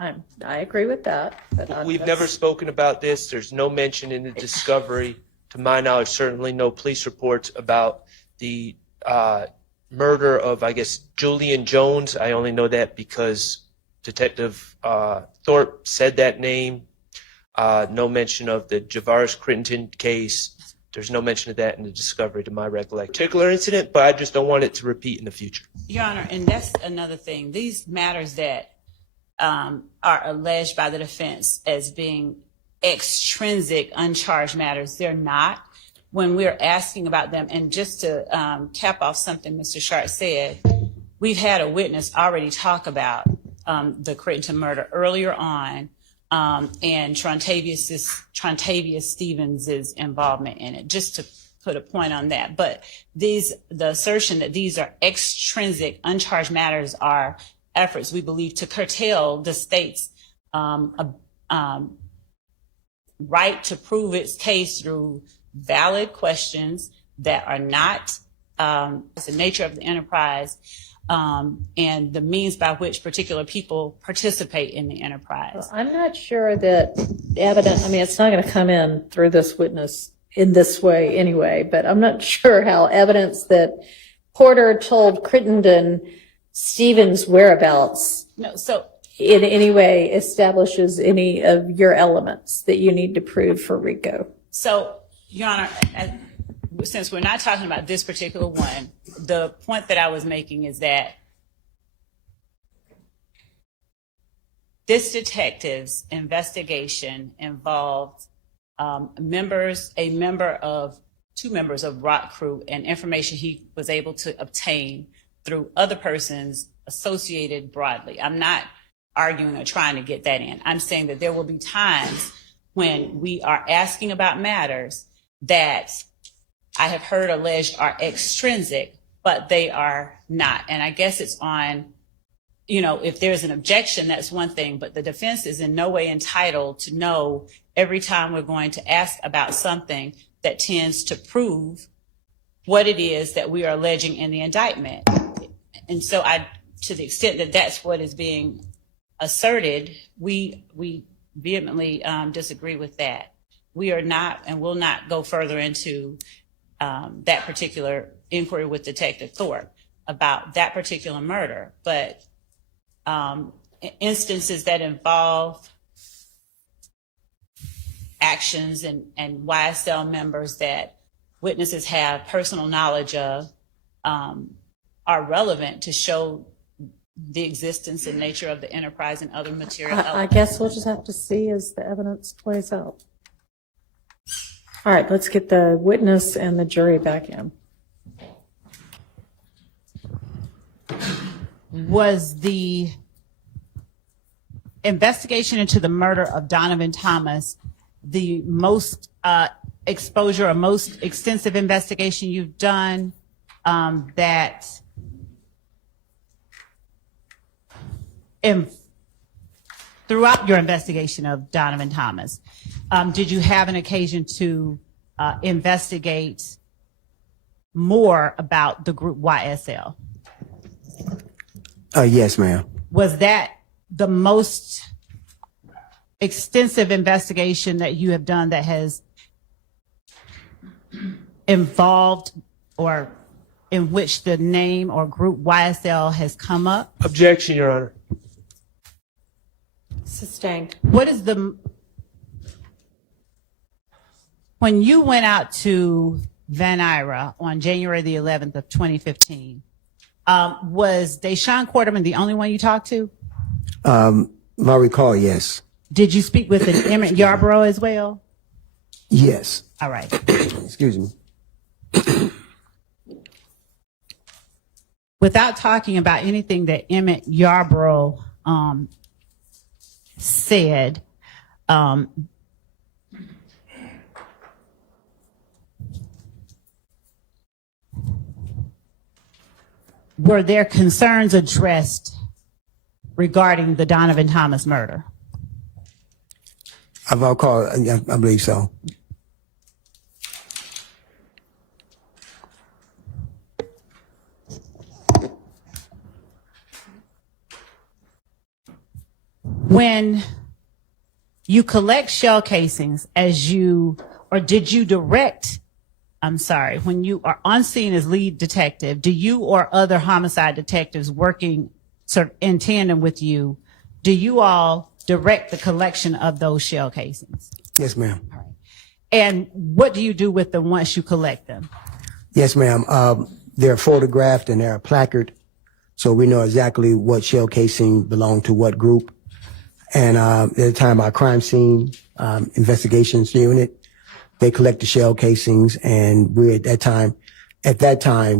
I agree with that. But We've never spoken about this. There's no mention in the discovery. To my knowledge, certainly no police reports about the murder of, I guess, Julian Jones. I only know that because Detective Thorpe said that name. No mention of the Javaris Crittenden case. There's no mention of that in the discovery, to my recollection. Particular incident, but I just don't want it to repeat in the future. Your Honor, and that's another thing. These matters that are alleged by the defense as being extrinsic, uncharged matters, they're not. When we're asking about them, and just to cap off something Mr. Sharp said, we've had a witness already talk about the Crittenden murder earlier on, and Trontavia Stevens' involvement in it, just to put a point on that. But the assertion that these are extrinsic, uncharged matters are efforts, we believe, to curtail the state's right to prove its case through valid questions that are not the nature of the enterprise and the means by which particular people participate in the enterprise. Well, I'm not sure that evidence, it's not going to come in through this witness in this way anyway, but I'm not sure how evidence that Porter told Crittenden Stevens' whereabouts No, so in any way establishes any of your elements that you need to prove for RICO. So, Your Honor, since we're not talking about this particular one, the point that I was making is that this detective's investigation involved two members of Rock Crew and information he was able to obtain through other persons associated broadly. I'm not arguing or trying to get that in. I'm saying that there will be times when we are asking about matters that I have heard alleged are extrinsic, but they are not. And I guess it's on, if there's an objection, that's one thing, but the defense is in no way entitled to know every time we're going to ask about something that tends to prove what it is that we are alleging in the indictment. And so to the extent that that's what is being asserted, we vehemently disagree with that. We are not and will not go further into that particular inquiry with Detective Thorpe about that particular murder. But instances that involve actions and YSL members that witnesses have personal knowledge of are relevant to show the existence and nature of the enterprise and other material elements. I guess we'll just have to see as the evidence plays out. All right, let's get the witness and the jury back in. Was the investigation into the murder of Donovan Thomas the most exposure or most extensive investigation you've done that throughout your investigation of Donovan Thomas, did you have an occasion to investigate more about the group YSL? Yes, ma'am. Was that the most extensive investigation that you have done that has involved or in which the name or group YSL has come up? Objection, Your Honor. Sustained. What is when you went out to Van Ira on January the 11th of 2015, was Deshaun Quarterman the only one you talked to? I recall, yes. Did you speak with an Emmett Yarborough as well? Yes. All right. Excuse me. Without talking about anything that Emmett Yarborough said, were there concerns addressed regarding the Donovan Thomas murder? I believe so. When you collect shell casings, when you are on scene as lead detective, do you or other homicide detectives working sort of in tandem with you, do you all direct the collection of those shell casings? Yes, ma'am. All right. And what do you do with them once you collect them? Yes, ma'am. They're photographed and they're placard, so we know exactly what shell casing belonged to what group. And at the time, our crime scene investigations unit, they collect the shell casings, and we at that time,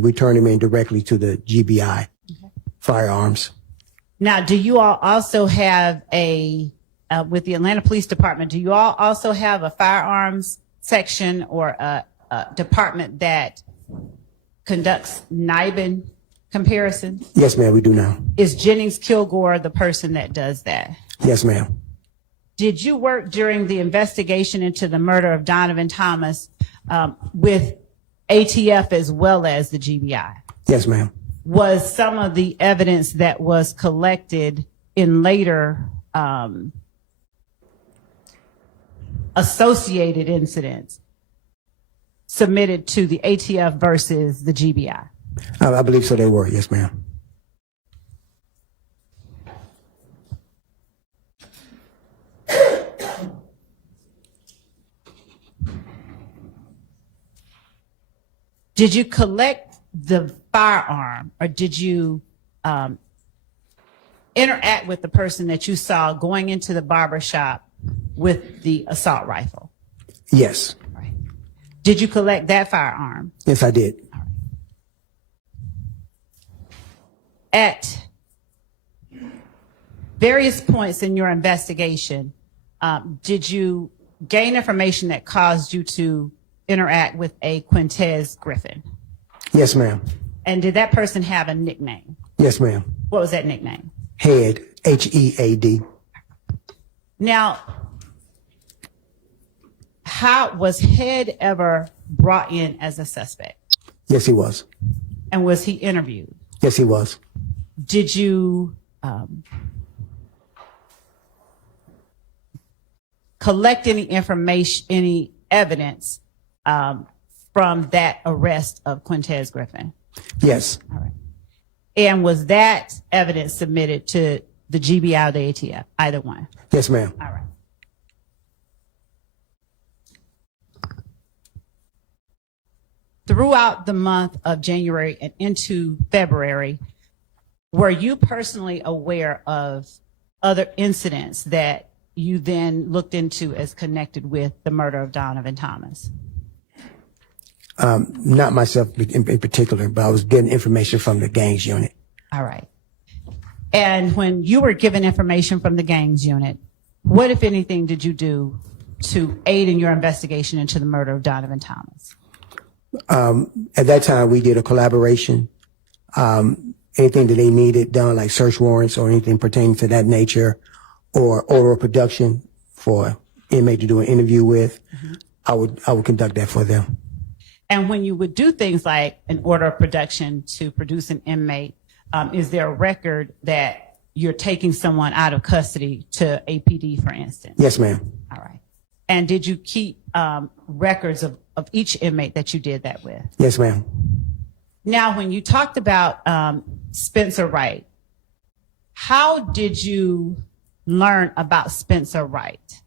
we turn them in directly to the GBI firearms. Now, do you all also have with the Atlanta Police Department, do you all also have a firearms section or a department that conducts NIBIN comparisons? Yes, ma'am, we do now. Is Jennings Kilgore the person that does that? Yes, ma'am. Did you work during the investigation into the murder of Donovan Thomas with ATF as well as the GBI? Yes, ma'am. Was some of the evidence that was collected in later associated incidents submitted to the ATF versus the GBI? I believe so, they were. Yes, ma'am. Did you collect the firearm, or did you interact with the person that you saw going into the barber shop with the assault rifle? Yes. Right. Did you collect that firearm? Yes, I did. At various points in your investigation, did you gain information that caused you to interact with a Quintez Griffin? Yes, ma'am. And did that person have a nickname? Yes, ma'am. What was that nickname? Head, Head. Now, how was Head ever brought in as a suspect? Yes, he was. And was he interviewed? Yes, he was. Did you collect any information, any evidence from that arrest of Quintez Griffin? Yes. All right. And was that evidence submitted to the GBI or the ATF? Either one? Yes, ma'am. All right. Throughout the month of January and into February, were you personally aware of other incidents that you then looked into as connected with the murder of Donovan Thomas? Not myself in particular, but I was getting information from the gangs unit. All right. And when you were given information from the gangs unit, what, if anything, did you do to aid in your investigation into the murder of Donovan Thomas? At that time, we did a collaboration. Anything that they needed done, like search warrants or anything pertaining to that nature, or order of production for inmate to do an interview with, I would conduct that for them. And when you would do things like an order of production to produce an inmate, is there a record that you're taking someone out of custody to APD, for instance? Yes, ma'am. All right. And did you keep records of each inmate that you did that with? Yes, ma'am. Now, when you talked about Spencer Wright, how did you learn about Spencer Wright?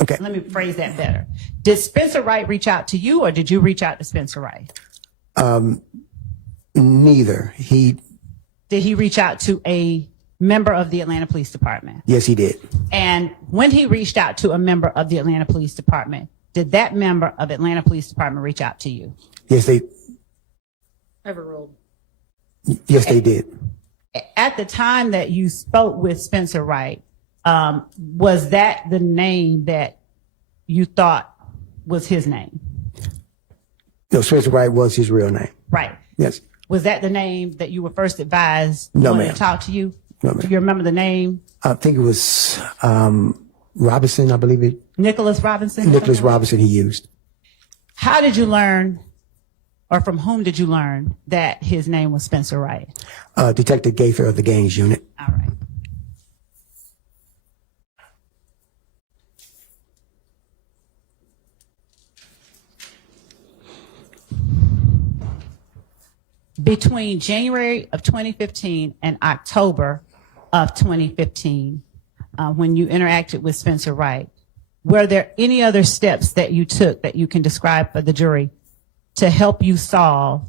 Okay. Let me phrase that better. Did Spencer Wright reach out to you, or did you reach out to Spencer Wright? Neither. Did he reach out to a member of the Atlanta Police Department? Yes, he did. And when he reached out to a member of the Atlanta Police Department, did that member of Atlanta Police Department reach out to you? Yes, they. Overruled. Yes, they did. At the time that you spoke with Spencer Wright, was that the name that you thought was his name? No, Spencer Wright was his real name. Right. Yes. Was that the name that you were first advised No, when ma'am. to talk to you? No, Do ma'am. you remember the name? I think it was Robinson, I believe it. Nicholas Robinson? Nicholas Robinson he used. How did you learn, or from whom did you learn that his name was Spencer Wright? Detective Gaither of the gangs unit. All right. Between January of 2015 and October of 2015, when you interacted with Spencer Wright, were there any other steps that you took that you can describe for the jury to help you solve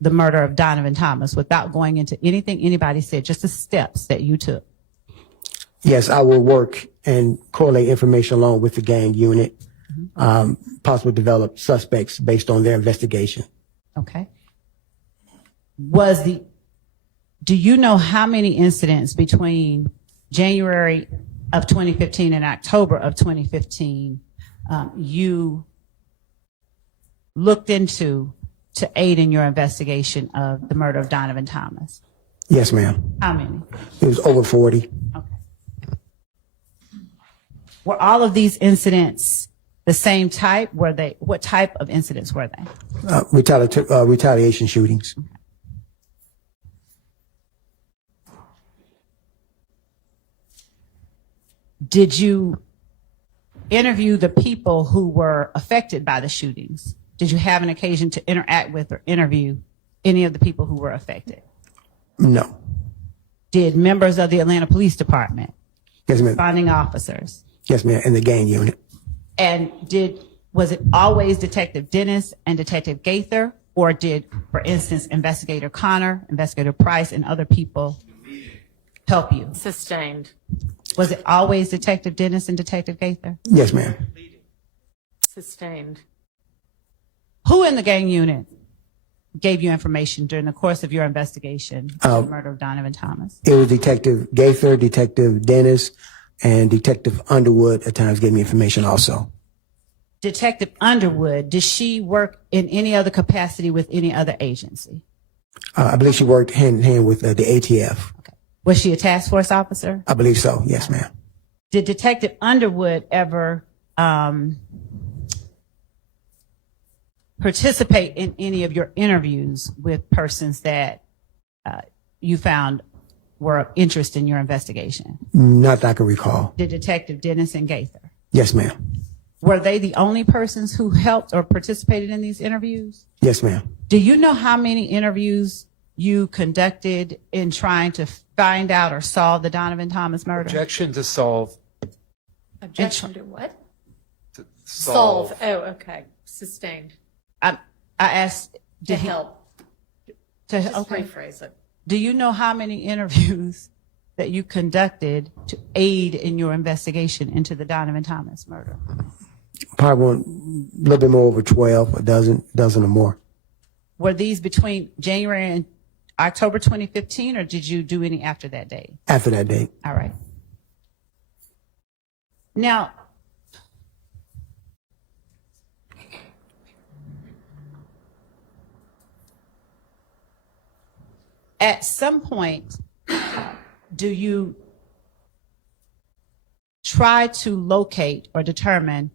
the murder of Donovan Thomas without going into anything anybody said, just the steps that you took? Yes, I will work and correlate information along with the gang unit, possibly develop suspects based on their investigation. Okay. Do you know how many incidents between January of 2015 and October of 2015 you looked into to aid in your investigation of the murder of Donovan Thomas? Yes, ma'am. How many? It was over 40. Okay. Were all of these incidents the same type? What type of incidents were they? Retaliation shootings. Did you interview the people who were affected by the shootings? Did you have an occasion to interact with or interview any of the people who were affected? No. Did members of the Atlanta Police Department, Yes, ma'am. responding officers, Yes, ma'am. In the gang unit. and was it always Detective Dennis and Detective Gaither, or did, for instance, Investigator Connor, Investigator Price, and other people help you? Sustained. Was it always Detective Dennis and Detective Gaither? Yes, ma'am. Sustained. Who in the gang unit gave you information during the course of your investigation of the murder of Donovan Thomas? It was Detective Gaither, Detective Dennis, and Detective Underwood at times gave me information also. Detective Underwood, did she work in any other capacity with any other agency? I believe she worked hand in hand with the ATF. Was she a task force officer? I believe so. Yes, ma'am. Did Detective Underwood ever participate in any of your interviews with persons that you found were of interest in your investigation? Not that I can recall. Did Detective Dennis and Gaither? Yes, ma'am. Were they the only persons who helped or participated in these interviews? Yes, ma'am. Do you know how many interviews you conducted in trying to find out or solve the Donovan Thomas murder? Objection to solve. Objection to what? To Solve. Oh, okay. Sustained. I asked, To did he help. to Just okay. rephrase it. Do you know how many interviews that you conducted to aid in your investigation into the Donovan Thomas murder? Probably a little bit more over 12, a dozen or more. Were these between January and October 2015, or did you do any after that date? After that date. All right. Now, at some point, do you try to locate or determine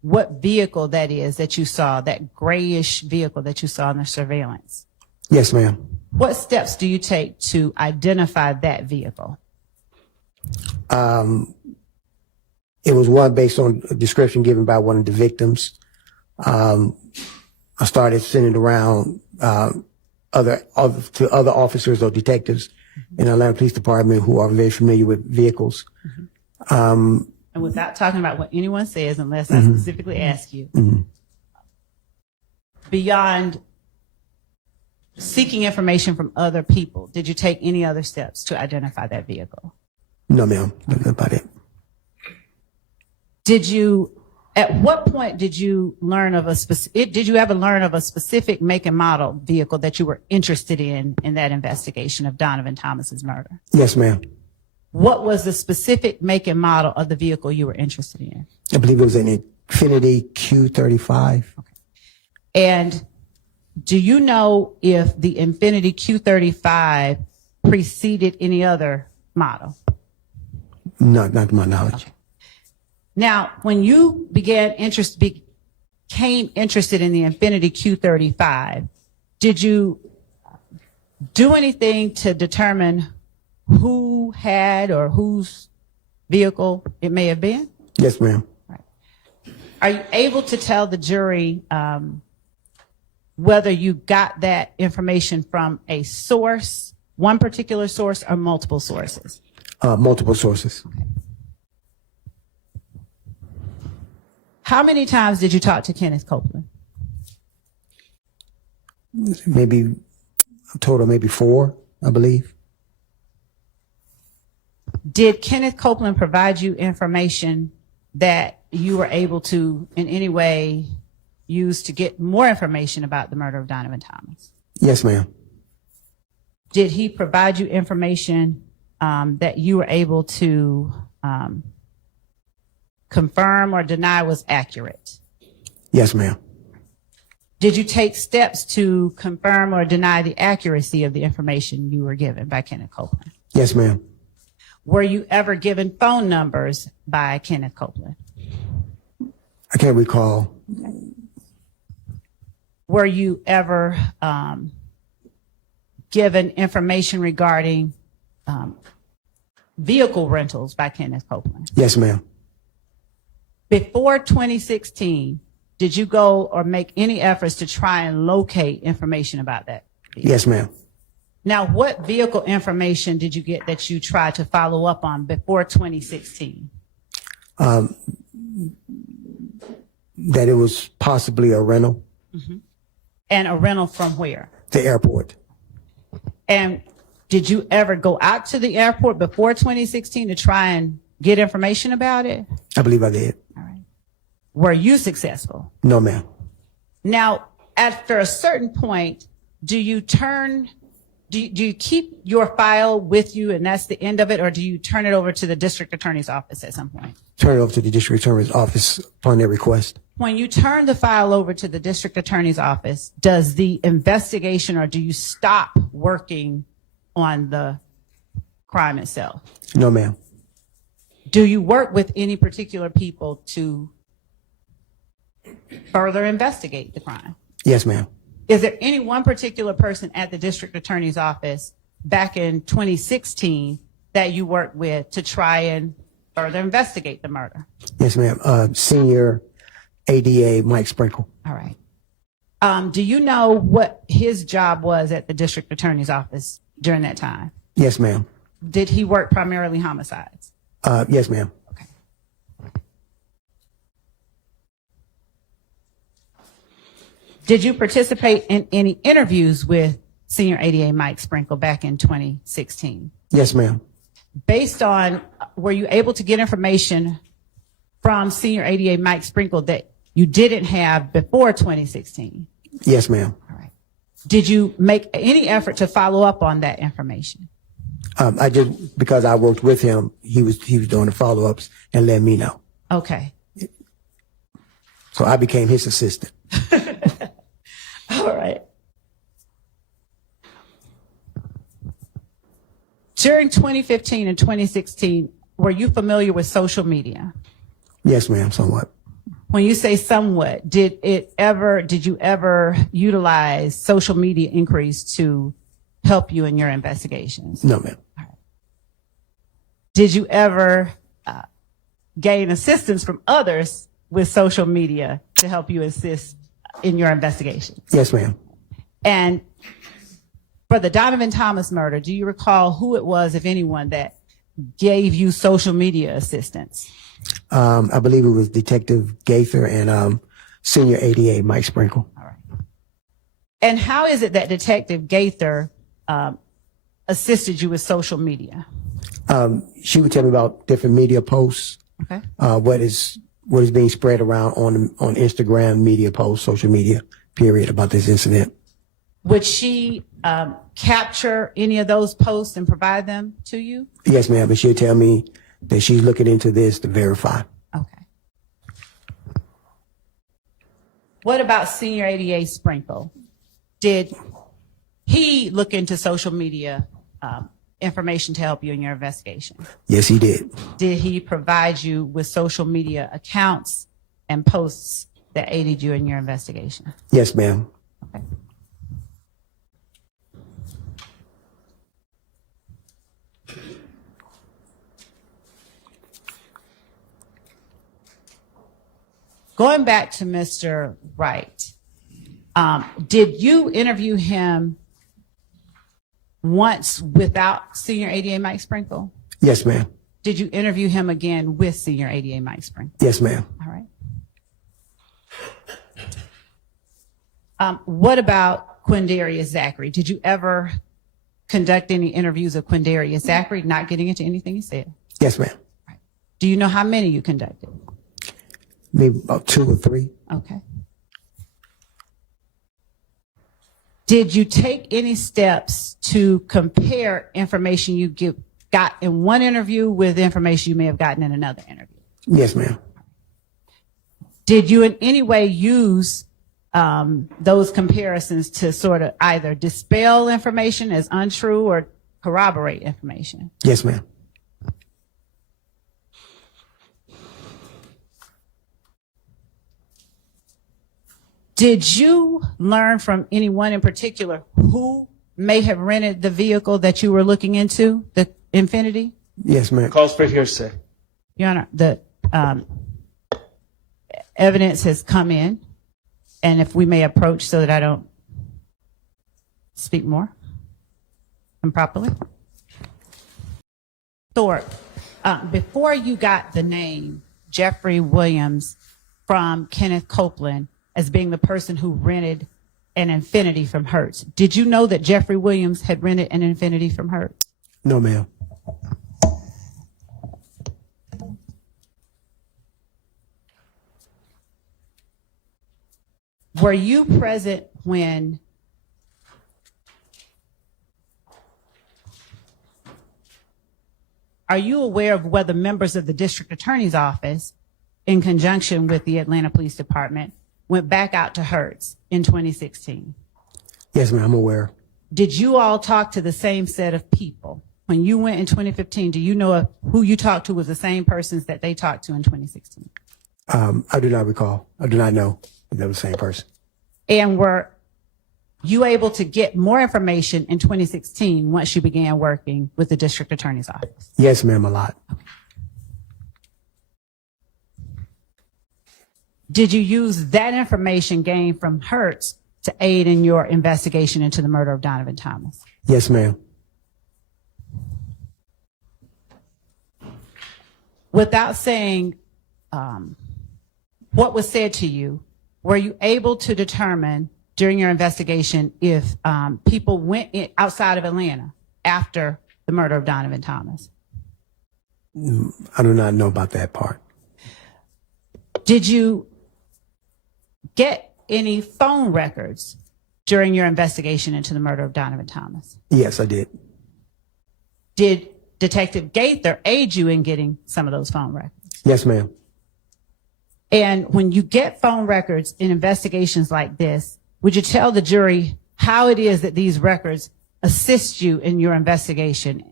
what vehicle that is that you saw, that grayish vehicle that you saw in the surveillance? Yes, ma'am. What steps do you take to identify that vehicle? It was one based on a description given by one of the victims. I started sending around to other officers or detectives in the Atlanta Police Department who are very familiar with vehicles. And without talking about what anyone says, unless I specifically ask you, beyond seeking information from other people, did you take any other steps to identify that vehicle? No, ma'am. That's about it. At what point did you learn of did you ever learn of a specific make and model vehicle that you were interested in that investigation of Donovan Thomas's murder? Yes, ma'am. What was the specific make and model of the vehicle you were interested in? I believe it was an Infiniti Q35. Okay. And do you know if the Infiniti Q35 preceded any other model? Not to my knowledge. Okay. Now, when you became interested in the Infiniti Q35, did you do anything to determine who had or whose vehicle it may have been? Yes, ma'am. Right. Are you able to tell the jury whether you got that information from a source, one particular source, or multiple sources? Multiple sources. Okay. How many times did you talk to Kenneth Copeland? Maybe a total, maybe 4, I believe. Did Kenneth Copeland provide you information that you were able to in any way use to get more information about the murder of Donovan Thomas? Yes, ma'am. Did he provide you information that you were able to confirm or deny was accurate? Yes, ma'am. Did you take steps to confirm or deny the accuracy of the information you were given by Kenneth Copeland? Yes, ma'am. Were you ever given phone numbers by Kenneth Copeland? I can't recall. Were you ever given information regarding vehicle rentals by Kenneth Copeland? Yes, ma'am. Before 2016, did you go or make any efforts to try and locate information about that vehicle? Yes, ma'am. Now, what vehicle information did you get that you tried to follow up on before 2016? That it was possibly a rental, And a rental from where? the airport. And did you ever go out to the airport before 2016 to try and get information about it? I believe I did. All right. Were you successful? No, ma'am. Now, after a certain point, do you keep your file with you and that's the end of it, or do you turn it over to the district attorney's office at some point? Turn it over to the district attorney's office upon their request. When you turn the file over to the district attorney's office, does the investigation, or do you stop working on the crime itself? No, ma'am. Do you work with any particular people to further investigate the crime? Yes, ma'am. Is there any one particular person at the district attorney's office back in 2016 that you worked with to try and further investigate the murder? Yes, ma'am. Senior ADA Mike Sprinkle. All right. Do you know what his job was at the district attorney's office during that time? Yes, ma'am. Did he work primarily homicides? Yes, ma'am. Okay. Did you participate in any interviews with Senior ADA Mike Sprinkle back in 2016? Yes, ma'am. Based on, were you able to get information from Senior ADA Mike Sprinkle that you didn't have before 2016? Yes, ma'am. All right. Did you make any effort to follow up on that information? I did, because I worked with him. He was doing the follow-ups and let me know. Okay. So I became his assistant. All right. During 2015 and 2016, were you familiar with social media? Yes, ma'am, somewhat. When you say somewhat, did you ever utilize social media inquiries to help you in your investigations? No, ma'am. Did you ever gain assistance from others with social media to help you assist in your investigation? Yes, ma'am. And for the Donovan Thomas murder, do you recall who it was, if anyone, that gave you social media assistance? I believe it was Detective Gaither and Senior ADA Mike Sprinkle. All right. And how is it that Detective Gaither assisted you with social media? She would tell me about different media posts, Okay. what is being spread around on Instagram, media posts, social media, period, about this incident. Would she capture any of those posts and provide them to you? Yes, ma'am. But she'll tell me that she's looking into this to verify. Okay. What about Senior ADA Sprinkle? Did he look into social media information to help you in your investigation? Yes, he did. Did he provide you with social media accounts and posts that aided you in your investigation? Yes, ma'am. Okay. Going back to Mr. Wright, did you interview him once without Senior ADA Mike Sprinkle? Yes, ma'am. Did you interview him again with Senior ADA Mike Sprinkle? Yes, ma'am. All right. What about Quindarius Zachary? Did you ever conduct any interviews of Quindarius Zachary, not getting into anything he said? Yes, ma'am. Right. Do you know how many you conducted? Maybe about 2 or 3. Okay. Did you take any steps to compare information you got in one interview with information you may have gotten in another interview? Yes, ma'am. Did you in any way use those comparisons to sort of either dispel information as untrue or corroborate information? Yes, ma'am. Did you learn from anyone in particular who may have rented the vehicle that you were looking into, the Infinity? Yes, ma'am. Calls for hearsay. Your Honor, the evidence has come in, and if we may approach so that I don't speak more improperly. Thorpe, before you got the name Jeffrey Williams from Kenneth Copeland as being the person who rented an Infiniti from Hertz. Did you know that Jeffrey Williams had rented an Infiniti from Hertz? No, ma'am. Were you present when are you aware of whether members of the district attorney's office, in conjunction with the Atlanta Police Department, went back out to Hertz in 2016? Yes, ma'am, I'm aware. Did you all talk to the same set of people? When you went in 2015, do you know if who you talked to was the same persons that they talked to in 2016? I do not recall. I do not know if they were the same person. And were you able to get more information in 2016 once you began working with the district attorney's office? Yes, ma'am, a lot. Did you use that information gained from Hertz to aid in your investigation into the murder of Donovan Thomas? Yes, ma'am. Without saying what was said to you, were you able to determine during your investigation if people went outside of Atlanta after the murder of Donovan Thomas? I do not know about that part. Did you get any phone records during your investigation into the murder of Donovan Thomas? Yes, I did. Did Detective Gaither aid you in getting some of those phone records? Yes, ma'am. And when you get phone records in investigations like this, would you tell the jury how it is that these records assist you in your investigation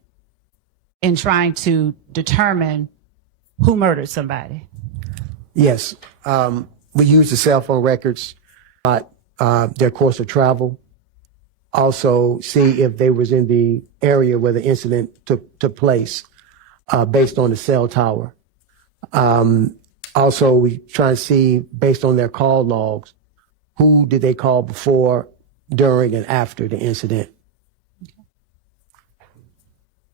in trying to determine who murdered somebody? Yes. We use the cell phone records, their course of travel. Also see if they was in the area where the incident took place, based on the cell tower. Also, we try to see, based on their call logs, who did they call before, during, and after the incident.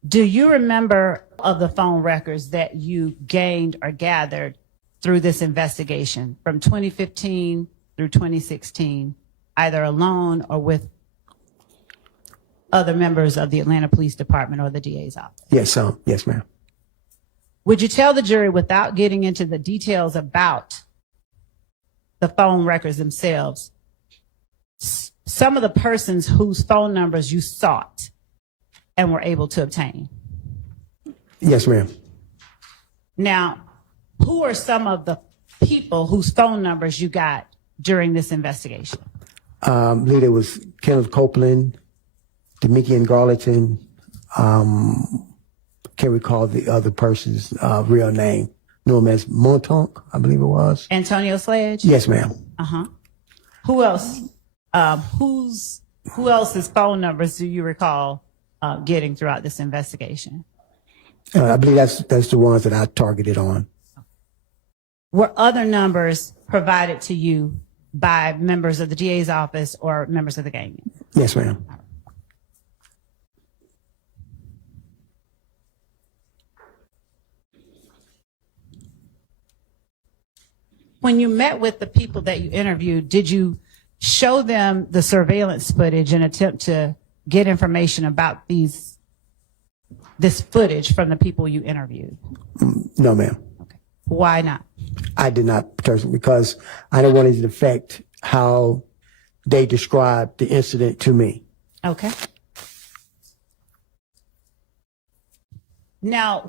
Do you remember of the phone records that you gained or gathered through this investigation from 2015 through 2016, either alone or with other members of the Atlanta Police Department or the DA's office? Yes, ma'am. Would you tell the jury, without getting into the details about the phone records themselves, some of the persons whose phone numbers you sought and were able to obtain? Yes, ma'am. Now, who are some of the people whose phone numbers you got during this investigation? I believe it was Kenneth Copeland, Demikian Garlington, can't recall the other person's real name. Knew him as Montonk, I believe it was. Antonio Sledge? Yes, ma'am. Uh-huh. Who else? Who else's phone numbers do you recall getting throughout this investigation? I believe that's the ones that I targeted on. Were other numbers provided to you by members of the DA's office or members of the gang? Yes, ma'am. When you met with the people that you interviewed, did you show them the surveillance footage and attempt to get information about this footage from the people you interviewed? No, ma'am. Okay. Why not? I did not personally, because I didn't want it to affect how they described the incident to me. Okay. Now,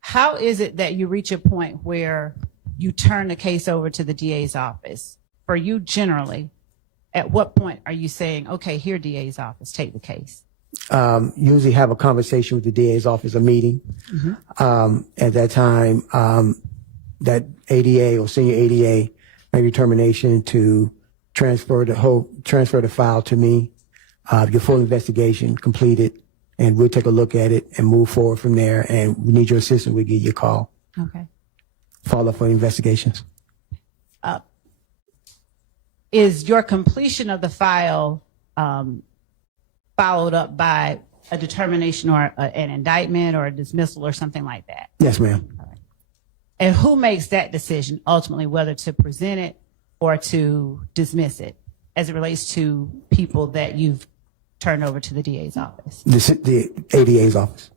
how is it that you reach a point where you turn the case over to the DA's office? For you generally, at what point are you saying, okay, here, DA's office, take the case? Usually have a conversation with the DA's office, a meeting. Mm-hmm. At that time, that ADA or senior ADA made a determination to transfer the file to me, your full investigation completed, and we'll take a look at it and move forward from there. And we need your assistance. We'll give you a call. Okay. Follow up for investigations. Is your completion of the file followed up by a determination or an indictment or a dismissal or something like that? Yes, ma'am. All right. And who makes that decision ultimately, whether to present it or to dismiss it, as it relates to people that you've turned over to the DA's office? The ADA's office.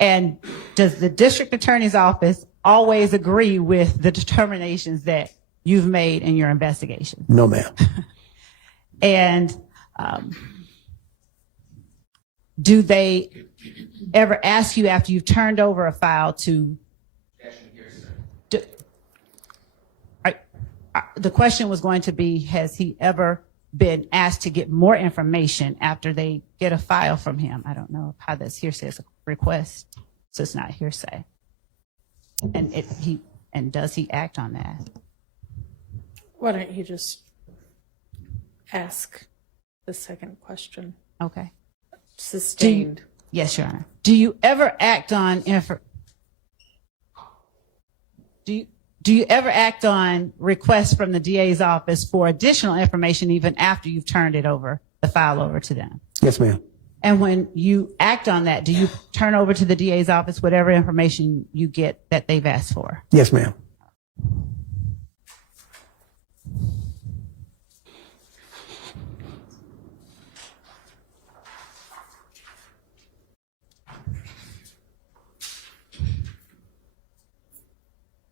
And does the district attorney's office always agree with the determinations that you've made in your investigation? No, ma'am. And do they ever ask you after you've turned over a file to? The question was going to be, has he ever been asked to get more information after they get a file from him? I don't know how that's hearsay. It's a request, so it's not hearsay. And does he act on that? Why don't you just ask the second question? Okay. Sustained. Yes, Your Honor. Do you ever act on Do you ever act on requests from the DA's office for additional information even after you've turned the file over to them? Yes, ma'am. And when you act on that, do you turn over to the DA's office whatever information you get that they've asked for? Yes, ma'am.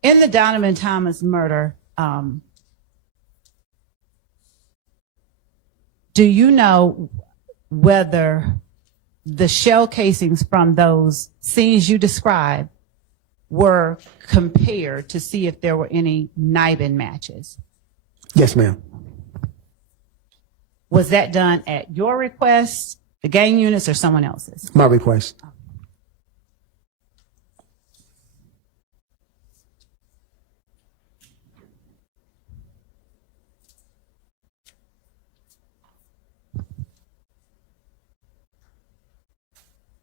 In the Donovan Thomas murder, do you know whether the shell casings from those scenes you described were compared to see if there were any NIBIN matches? Yes, ma'am. Was that done at your request, the gang units, or someone else's? My request.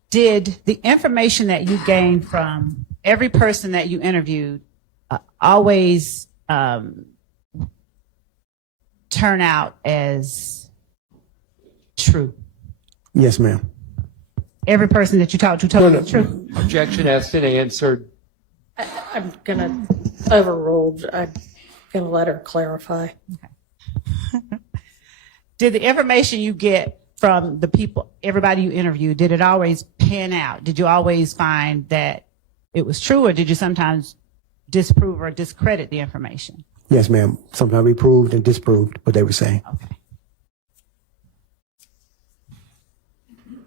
Did the information that you gained from every person that you interviewed always turn out as true? Yes, ma'am. Every person that you talked to told you the truth? Objection has been answered. I'm going to overrule. I'm going to let her clarify. Did the information you get from the people, everybody you interviewed, did it always pan out? Did you always find that it was true, or did you sometimes disprove or discredit the information? Yes, ma'am. Sometimes we proved and disproved what they were saying. Okay.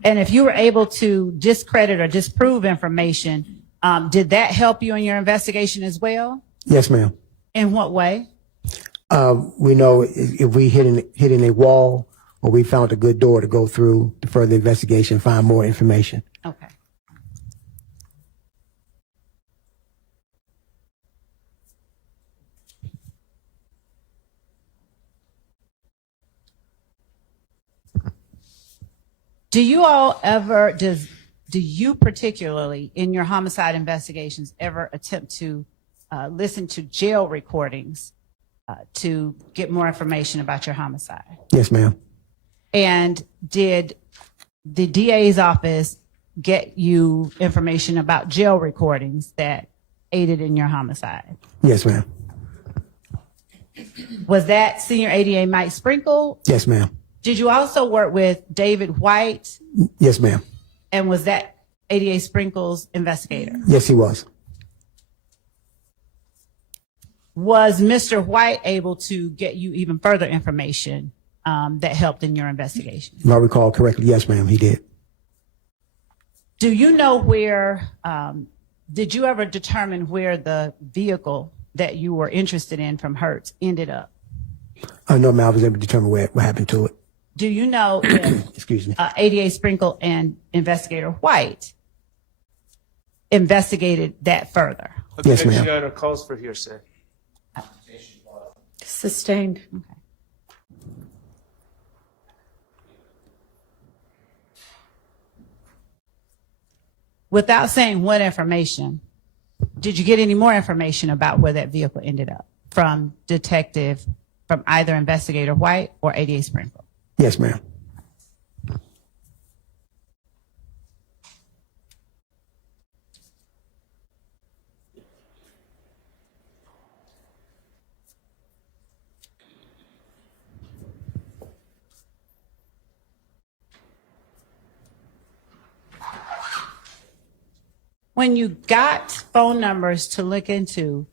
And if you were able to discredit or disprove information, did that help you in your investigation as well? Yes, ma'am. In what way? We know if we hit in a wall or we found a good door to go through to further investigation, find more information. Okay. Do you particularly in your homicide investigations ever attempt to listen to jail recordings to get more information about your homicide? Yes, ma'am. And did the DA's office get you information about jail recordings that aided in your homicide? Yes, ma'am. Was that Senior ADA Mike Sprinkle? Yes, ma'am. Did you also work with David White? Yes, ma'am. And was that ADA Sprinkle's investigator? Yes, he was. Was Mr. White able to get you even further information that helped in your investigation? If I recall correctly, yes, ma'am, he did. Do you know where, did you ever determine where the vehicle that you were interested in from Hertz ended up? No, ma'am, I was able to determine what happened to it. Do you know if Excuse me. ADA Sprinkle and Investigator White investigated that further? Yes, ma'am. Objection, Your Honor, calls for hearsay. Sustained. Okay. Without saying what information, did you get any more information about where that vehicle ended up from either Investigator White or ADA Sprinkle? Yes, ma'am. When you got phone numbers to look into,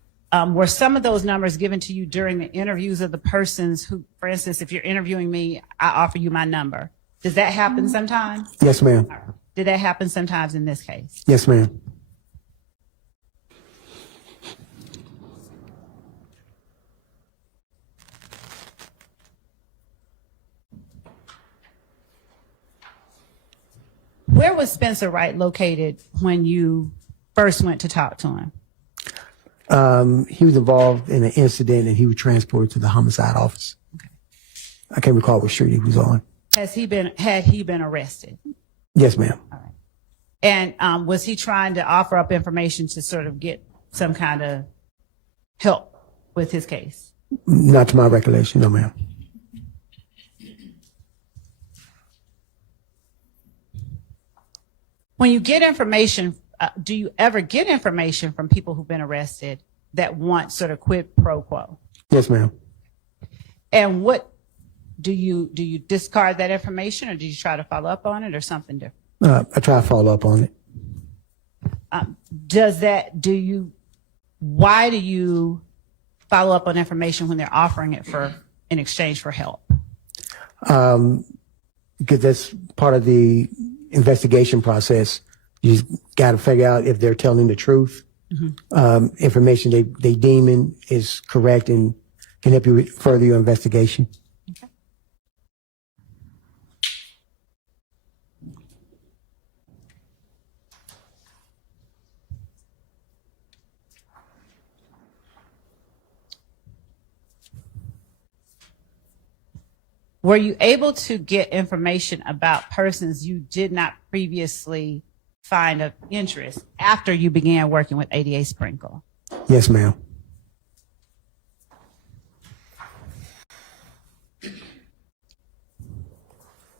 were some of those numbers given to you during the interviews of the persons who, for instance, if you're interviewing me, I offer you my number. Does that happen sometimes? Yes, ma'am. Did that happen sometimes in this case? Yes, ma'am. Where was Spencer Wright located when you first went to talk to him? He was involved in an incident and he was transported to the homicide office. Okay. I can't recall what street he was on. Had he been arrested? Yes, ma'am. All right. And was he trying to offer up information to sort of get some kind of help with his case? Not to my recollection, no, ma'am. When you get information, do you ever get information from people who've been arrested that want sort of quid pro quo? Yes, ma'am. And what do you discard that information, or do you try to follow up on it, or something different? I try to follow up on it. Why do you follow up on information when they're offering it in exchange for help? Because that's part of the investigation process. You got to figure out if they're telling the truth. Mm-hmm. Information they deeming is correct and can help you further your investigation. Okay. Were you able to get information about persons you did not previously find of interest after you began working with ADA Sprinkle? Yes, ma'am.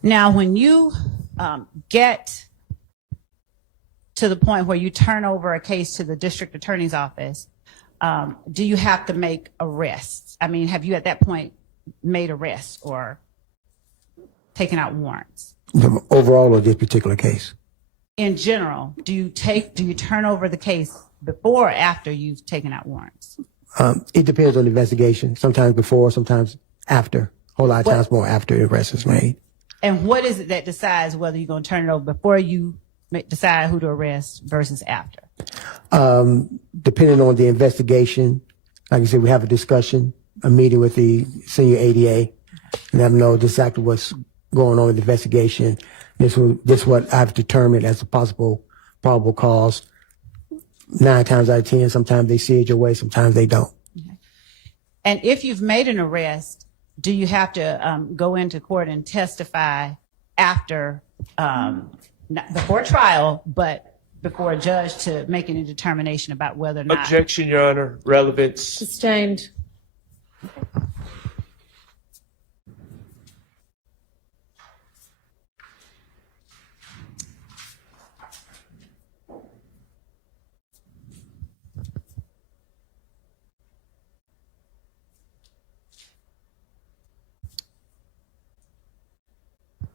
Now, when you get to the point where you turn over a case to the district attorney's office, do you have to make arrests? I mean, have you at that point made arrests or taken out warrants? Overall, or this particular case? In general, do you turn over the case before or after you've taken out warrants? It depends on the investigation. Sometimes before, sometimes after. A whole lot of times more after the arrest is made. And what is it that decides whether you're going to turn it over before you decide who to arrest versus after? Depending on the investigation, like I said, we have a discussion, a meeting with the senior ADA, and let them know exactly what's going on with the investigation. This is what I've determined as a possible probable cause. 9 times out of 10, sometimes they see it your way, sometimes they don't. Okay. And if you've made an arrest, do you have to go into court and testify after, not before trial, but before a judge to make any determination about whether or not? Objection, Your Honor. Relevance. Sustained.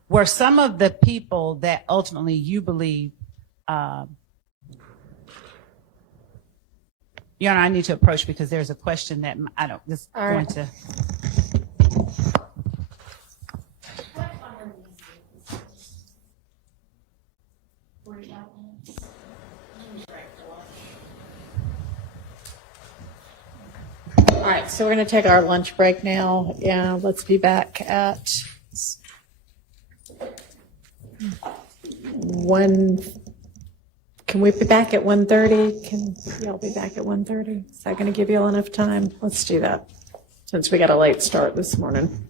Were some of the people that ultimately you believe, Your Honor, I need to approach because there's a question that I don't, this going to. All right, so we're going to take our lunch break now. Yeah, let's be back at 1. Can we be back at 1:30? Can y'all be back at 1:30? Is that going to give you all enough time? Let's do that, since we got a late start this morning.